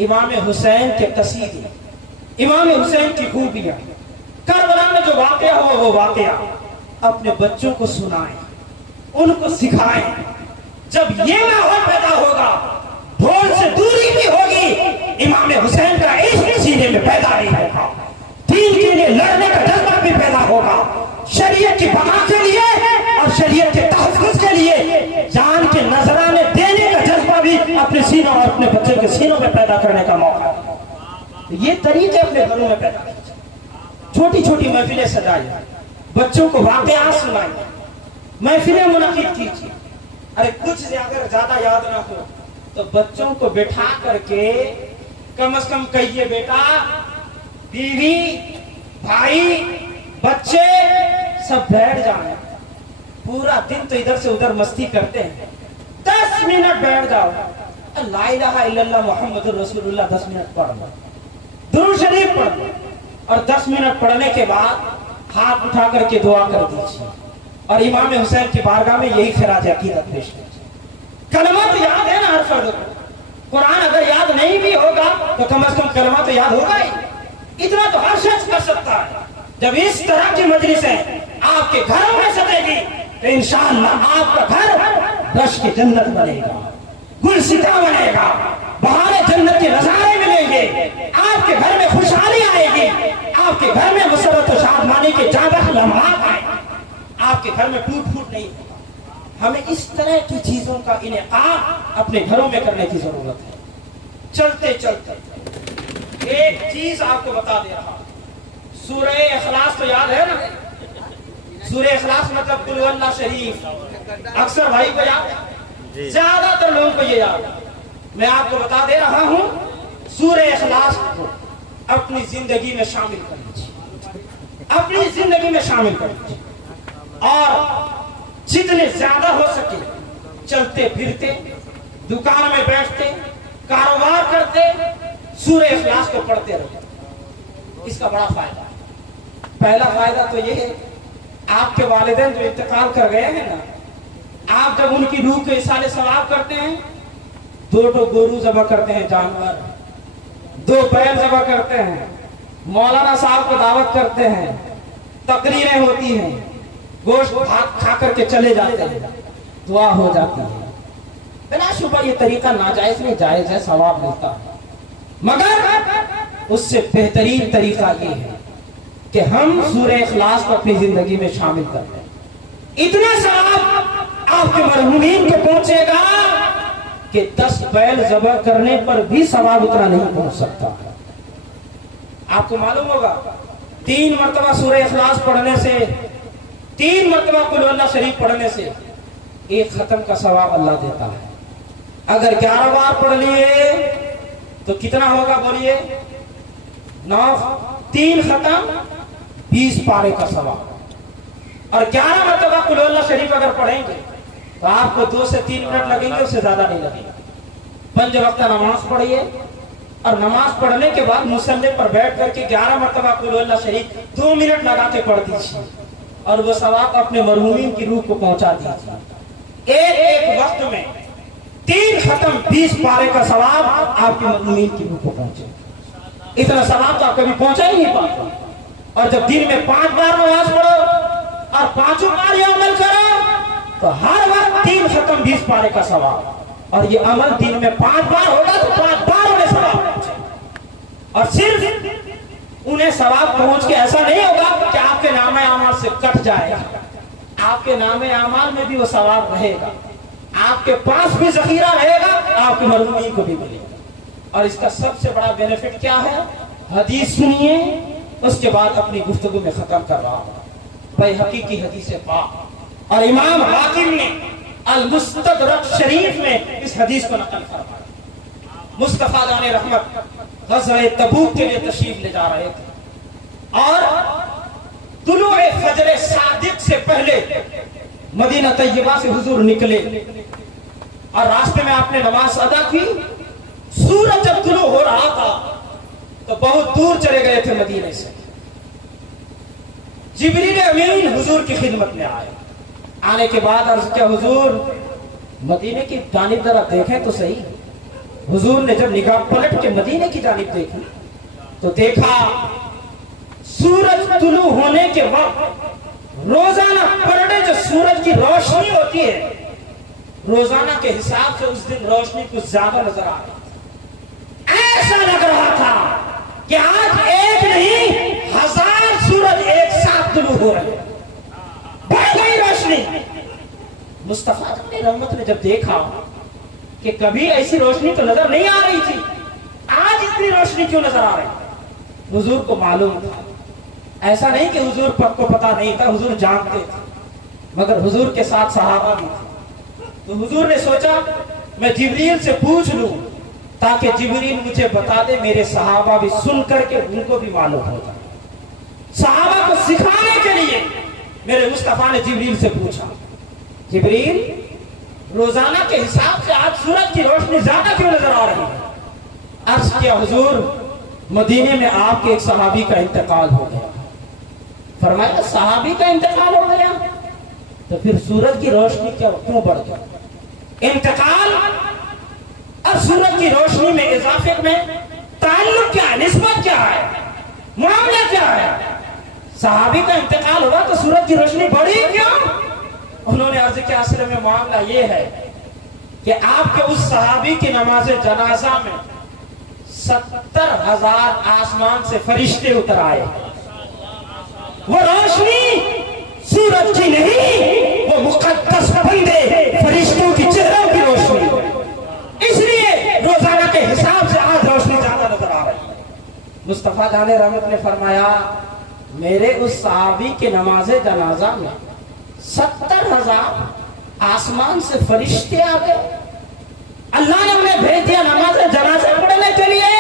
امام حسین کے قصیدے، امام حسین کی خوبیاں، کربلا میں جو واقعہ ہوا وہ واقعہ اپنے بچوں کو سنائیں، ان کو سکھائیں۔ جب یہ ماحول پیدا ہوگا، ڈھول سے دوری بھی ہوگی، امام حسین کا عشق سینے میں پیدا نہیں ہوگا، دین کے لیے لڑنے کا جذبہ بھی پیدا ہوگا، شریعت کی بقا کے لیے اور شریعت کے تحفظ کے لیے جان کے نذرانے دینے کا جذبہ بھی اپنے سینوں اور اپنے بچوں کے سینوں میں پیدا کرنے کا موقع ہے۔ یہ طریقے اپنے گھروں میں پیدا کیجیے، چھوٹی چھوٹی محفلیں سجائیے، بچوں کو واقعات سنائیے، محفلیں منعقد کیجیے۔ ارے کچھ اگر زیادہ یاد نہ ہو تو بچوں کو بٹھا کر کے کم از کم کہیے، بیٹا، بیوی، بھائی، بچے سب بیٹھ جائیں، پورا دن تو ادھر سے ادھر مستی کرتے ہیں، 10 منٹ بیٹھ جاؤ، لا الہ الا اللہ محمد رسول اللہ 10 منٹ پڑھ لو، درود شریف پڑھ لو، اور 10 منٹ پڑھنے کے بعد ہاتھ اٹھا کر کے دعا کر دیجیے اور امام حسین کی بارگاہ میں یہی خراج عقیدت پیش کیجیے۔ کلمہ تو یاد ہے نا ہر فرد کو، قرآن اگر یاد نہیں بھی ہوگا تو کم از کم کلمہ تو یاد ہوگا ہی، اتنا تو ہر شخص کر سکتا ہے۔ جب اس طرح کی مجلسیں آپ کے گھروں میں سجے گی تو انشاءاللہ آپ کا گھر رش کی جنت بنے گا، گلستہ بنے گا، بہار جنت کے نظارے ملیں گے، آپ کے گھر میں خوشحالی آئے گی، آپ کے گھر میں مسرت و شادمانی کے جاں لمحات آئیں گے، آپ کے گھر میں ٹوٹ پھوٹ نہیں ہوگا۔ ہمیں اس طرح کی چیزوں کا انعقاد اپنے گھروں میں کرنے کی ضرورت ہے۔ چلتے چلتے ایک چیز آپ کو بتا دے رہا ہوں، سورہ اخلاص تو یاد ہے نا؟ سورہ اخلاص مطلب قل اللہ شریف، اکثر بھائی کو یاد ہے، زیادہ تر لوگوں کو یہ یاد ہے۔ میں آپ کو بتا دے رہا ہوں، سورہ اخلاص کو اپنی زندگی میں شامل کر لیجیے، اپنی زندگی میں شامل کر لیجیے، اور جتنے زیادہ ہو سکے چلتے پھرتے، دکان میں بیٹھتے، کاروبار کرتے، سورہ اخلاص کو پڑھتے رہتے۔ اس کا بڑا فائدہ ہے۔ پہلا فائدہ تو یہ ہے، آپ کے والدین جو انتقال کر گئے ہیں نا، آپ جب ان کی روح کو اصالہ ثواب کرتے ہیں، 2 گورو ذبح کرتے ہیں، جانور، 2 بیل ذبح کرتے ہیں، مولانا صاحب کو دعوت کرتے ہیں، تقریریں ہوتی ہیں، گوشت بھات کھا کر کے چلے جاتے ہیں، دعا ہو جاتی ہے۔ بلا شبہ یہ طریقہ ناجائز نہیں، جائز ہے، ثواب ملتا ہے، مگر اس سے بہترین طریقہ یہ ہے کہ ہم سورہ اخلاص کو اپنی زندگی میں شامل کر لیں۔ اتنا ثواب آپ کے مرحومین کو پہنچے گا کہ 10 بیل ذبح کرنے پر بھی ثواب اتنا نہیں پہنچ سکتا۔ آپ کو معلوم ہوگا 3 مرتبہ سورہ اخلاص پڑھنے سے، 3 مرتبہ قل اللہ شریف پڑھنے سے 1 ختم کا ثواب اللہ دیتا ہے۔ اگر 11 بار پڑھ لیے تو کتنا ہوگا بولیے؟ 9، 3 ختم 20 پارے کا ثواب۔ اور 11 مرتبہ قل اللہ شریف اگر پڑھیں گے تو آپ کو 2 سے 3 منٹ لگیں گے، اس سے زیادہ نہیں لگیں گے۔ 5 وقت نماز پڑھیے، اور نماز پڑھنے کے بعد مصلی پر بیٹھ کر کے 11 مرتبہ قل اللہ شریف 2 منٹ لگا کے پڑھ دیجیے، اور وہ ثواب اپنے مرحومین کی روح کو پہنچا دیجیے۔ ایک وقت میں 3 ختم 20 پارے کا ثواب آپ کے مرحومین کی روح کو پہنچے۔ اتنا ثواب تو آپ کبھی پہنچا ہی نہیں پاتے۔ اور جب دن میں 5 بار نماز پڑھو اور 5 بار یہ عمل کرو تو ہر وقت 3 ختم 20 پارے کا ثواب، اور یہ عمل دن میں 5 بار ہوگا تو 5 بار انہیں ثواب پہنچے۔ اور صرف انہیں ثواب پہنچ کے ایسا نہیں ہوگا کہ آپ کے نام اعمال سے کٹ جائے گا، آپ کے نام اعمال میں بھی وہ ثواب رہے گا، آپ کے پاس بھی ذخیرہ رہے گا، آپ کے مرحومین کو بھی ملے گا۔ اور اس کا سب سے بڑا بینیفٹ کیا ہے؟ حدیث سنیے، اس کے بعد اپنی گفتگو میں ختم کر رہا ہوں۔ بیہقی کی حدیث پاک اور امام حاکم نے المستدرک شریف میں اس حدیث کو نقل فرمایا۔ مصطفیٰ جان رحمت غزوہ تبوک کے لیے تشریف لے جا رہے تھے، اور طلوع فجر صادق سے پہلے مدینہ طیبہ سے حضور نکلے، اور راستے میں آپ نے نماز ادا کی۔ سورج جب طلوع ہو رہا تھا تو بہت دور چلے گئے تھے مدینے سے۔ جبریل امین حضور کی خدمت میں آئے، آنے کے بعد عرض کیا حضور مدینے کی جانب ذرا دیکھیں تو صحیح۔ حضور نے جب نگاہ پلٹ کے مدینے کی جانب دیکھی تو دیکھا سورج طلوع ہونے کے وقت روزانہ پر ڈے جو سورج کی روشنی ہوتی ہے، روزانہ کے حساب سے اس دن روشنی کچھ زیادہ نظر آ رہی تھی۔ ایسا لگ رہا تھا کہ آج ایک نہیں 1000 سورج ایک ساتھ طلوع ہو رہے ہیں، بڑھ گئی روشنی۔ مصطفیٰ نے رحمت نے جب دیکھا کہ کبھی ایسی روشنی تو نظر نہیں آ رہی تھی، آج اتنی روشنی کیوں نظر آ رہی؟ حضور کو معلوم تھا، ایسا نہیں کہ حضور کو پتا نہیں تھا، حضور جانتے تھے، مگر حضور کے ساتھ صحابہ بھی تھے۔ تو حضور نے سوچا میں جبریل سے پوچھ لوں تاکہ جبریل مجھے بتا دے، میرے صحابہ بھی سن کر کے ان کو بھی معلوم ہوگا۔ صحابہ کو سکھانے کے لیے میرے مصطفیٰ نے جبریل سے پوچھا، جبریل روزانہ کے حساب سے آج سورج کی روشنی زیادہ کیوں نظر آ رہی ہے؟ عرض کیا حضور مدینے میں آپ کے ایک صحابی کا انتقال ہو گیا۔ فرمایا صحابی کا انتقال ہو گیا تو پھر سورج کی روشنی کیوں بڑھ گئی؟ انتقال اور سورج کی روشنی میں اضافے میں تعلق کیا ہے، نسبت کیا ہے، معاملہ کیا ہے؟ صحابی کا انتقال ہوا تو سورج کی روشنی بڑھی کیوں؟ انہوں نے عرض کیا اصل میں معاملہ یہ ہے کہ آپ کے اس صحابی کی نماز جنازہ میں 70,000 آسمان سے فرشتے اتر آئے۔ وہ روشنی سورج کی نہیں، وہ مقدس بندے فرشتوں کی چہروں کی روشنی، اس لیے روزانہ کے حساب سے آج روشنی زیادہ نظر آ رہی ہے۔ مصطفیٰ جان رحمت نے فرمایا میرے اس صحابی کے نماز جنازہ میں 70,000 آسمان سے فرشتے آ گئے، اللہ نے انہیں بھیج دیا نماز جنازہ پڑھنے کے لیے۔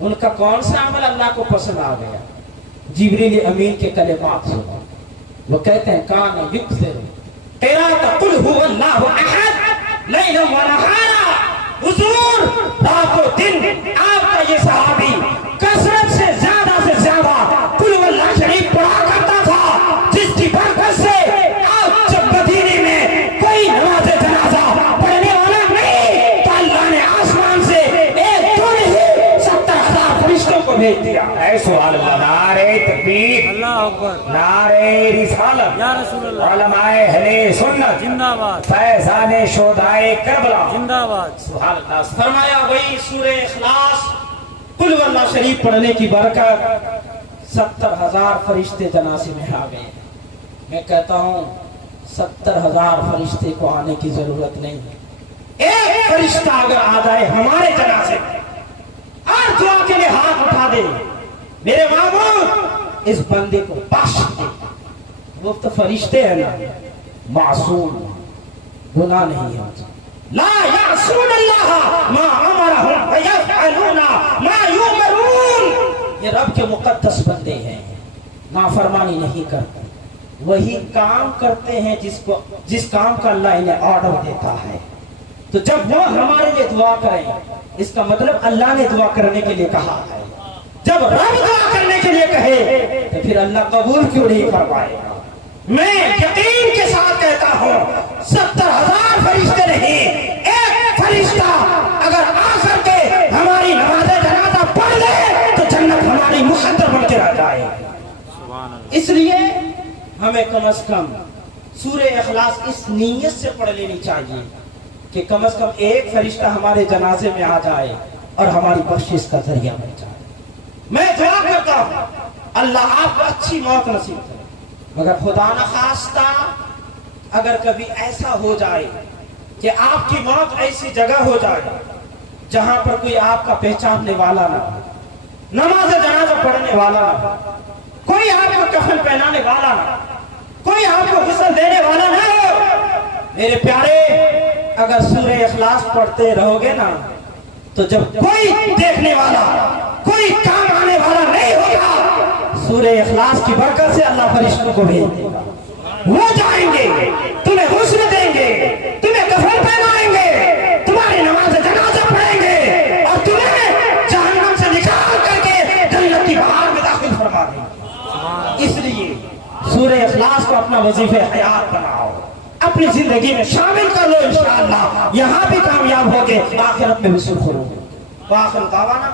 ان کا کون سا عمل اللہ کو پسند آ گیا؟ جبریل امین کے کلمات سنو، وہ کہتے ہیں کان یکثر قرات قل هو اللہ احد لیلا و نہارا۔ حضور رات و دن آپ کا یہ صحابی کثرت سے زیادہ قل هو اللہ شریف پڑھا کرتا تھا، جس کی برکت سے آپ جب مدینے میں کوئی نماز جنازہ پڑھنے والا نہیں تو اللہ نے آسمان سے ایک دو نہیں 70,000 فرشتوں کو بھیج دیا۔ اے سبحان اللہ، نعرہ تکبیر، اللہ اکبر، نعرہ رسالت، یا رسول اللہ، علماء اہل سنت، زندہ باد، فیضان شہدائے کربلا، زندہ باد۔ سبحان اللہ۔ فرمایا وہی سورہ اخلاص قل هو اللہ شریف پڑھنے کی برکت 70,000 فرشتے جنازے میں آ گئے۔ میں کہتا ہوں 70,000 فرشتے کو آنے کی ضرورت نہیں ہے، ایک فرشتہ اگر آ جائے ہمارے جنازے میں اور دعا کے لیے ہاتھ اٹھا دے، میرے معبود اس بندے کو بخش دے۔ وہ تو فرشتے ہیں نا، معصوم، گناہ نہیں ہے۔ لا یعصون اللہ ما امرهم ویفعلون ما یؤمرون، یہ رب کے مقدس بندے ہیں، نافرمانی نہیں کرتے، وہی کام کرتے ہیں جس کام کا اللہ انہیں آرڈر دیتا ہے۔ تو جب وہ ہمارے لیے دعا کریں اس کا مطلب اللہ نے دعا کرنے کے لیے کہا ہے۔ جب رب دعا کرنے کے لیے کہے تو پھر اللہ قبول کیوں نہیں فرمائے گا؟ میں یقین کے ساتھ کہتا ہوں 70,000 فرشتے نہیں، ایک فرشتہ اگر آ کر کے ہماری نماز جنازہ پڑھ لے تو جنت ہماری مقدر بن کے رہ جائے۔ اس لیے ہمیں کم از کم سورہ اخلاص اس نیت سے پڑھ لینی چاہیے کہ کم از کم ایک فرشتہ ہمارے جنازے میں آ جائے اور ہماری بخشش کا ذریعہ بن جائے۔ میں دعا کرتا ہوں اللہ آپ کو اچھی موت نصیب کرے، مگر خدا نخواستہ اگر کبھی ایسا ہو جائے کہ آپ کی موت ایسی جگہ ہو جائے جہاں پر کوئی آپ کا پہچاننے والا نہ ہو، نماز جنازہ پڑھنے والا نہ ہو، کوئی آپ کو کفن پہنانے والا نہ ہو، کوئی آپ کو غسل دینے والا نہ ہو، میرے پیارے اگر سورہ اخلاص پڑھتے رہو گے نا تو جب کوئی دیکھنے والا، کوئی کام آنے والا نہیں ہوگا، سورہ اخلاص کی برکت سے اللہ فرشتوں کو بھیج دے گا، وہ جائیں گے، تمہیں غسل دیں گے، تمہیں کفن پہنائیں گے، تمہاری نماز جنازہ پڑھیں گے اور تمہیں جہنم سے نکال کر کے جنت کی بہار میں داخل فرما دیں گے۔ اس لیے سورہ اخلاص کو اپنا وظیفہ حیات بناؤ، اپنی زندگی میں شامل کر لو، انشاءاللہ یہاں بھی کامیاب ہوگے، آخرت میں بھی سرخرو گے۔ وآخر دعوانا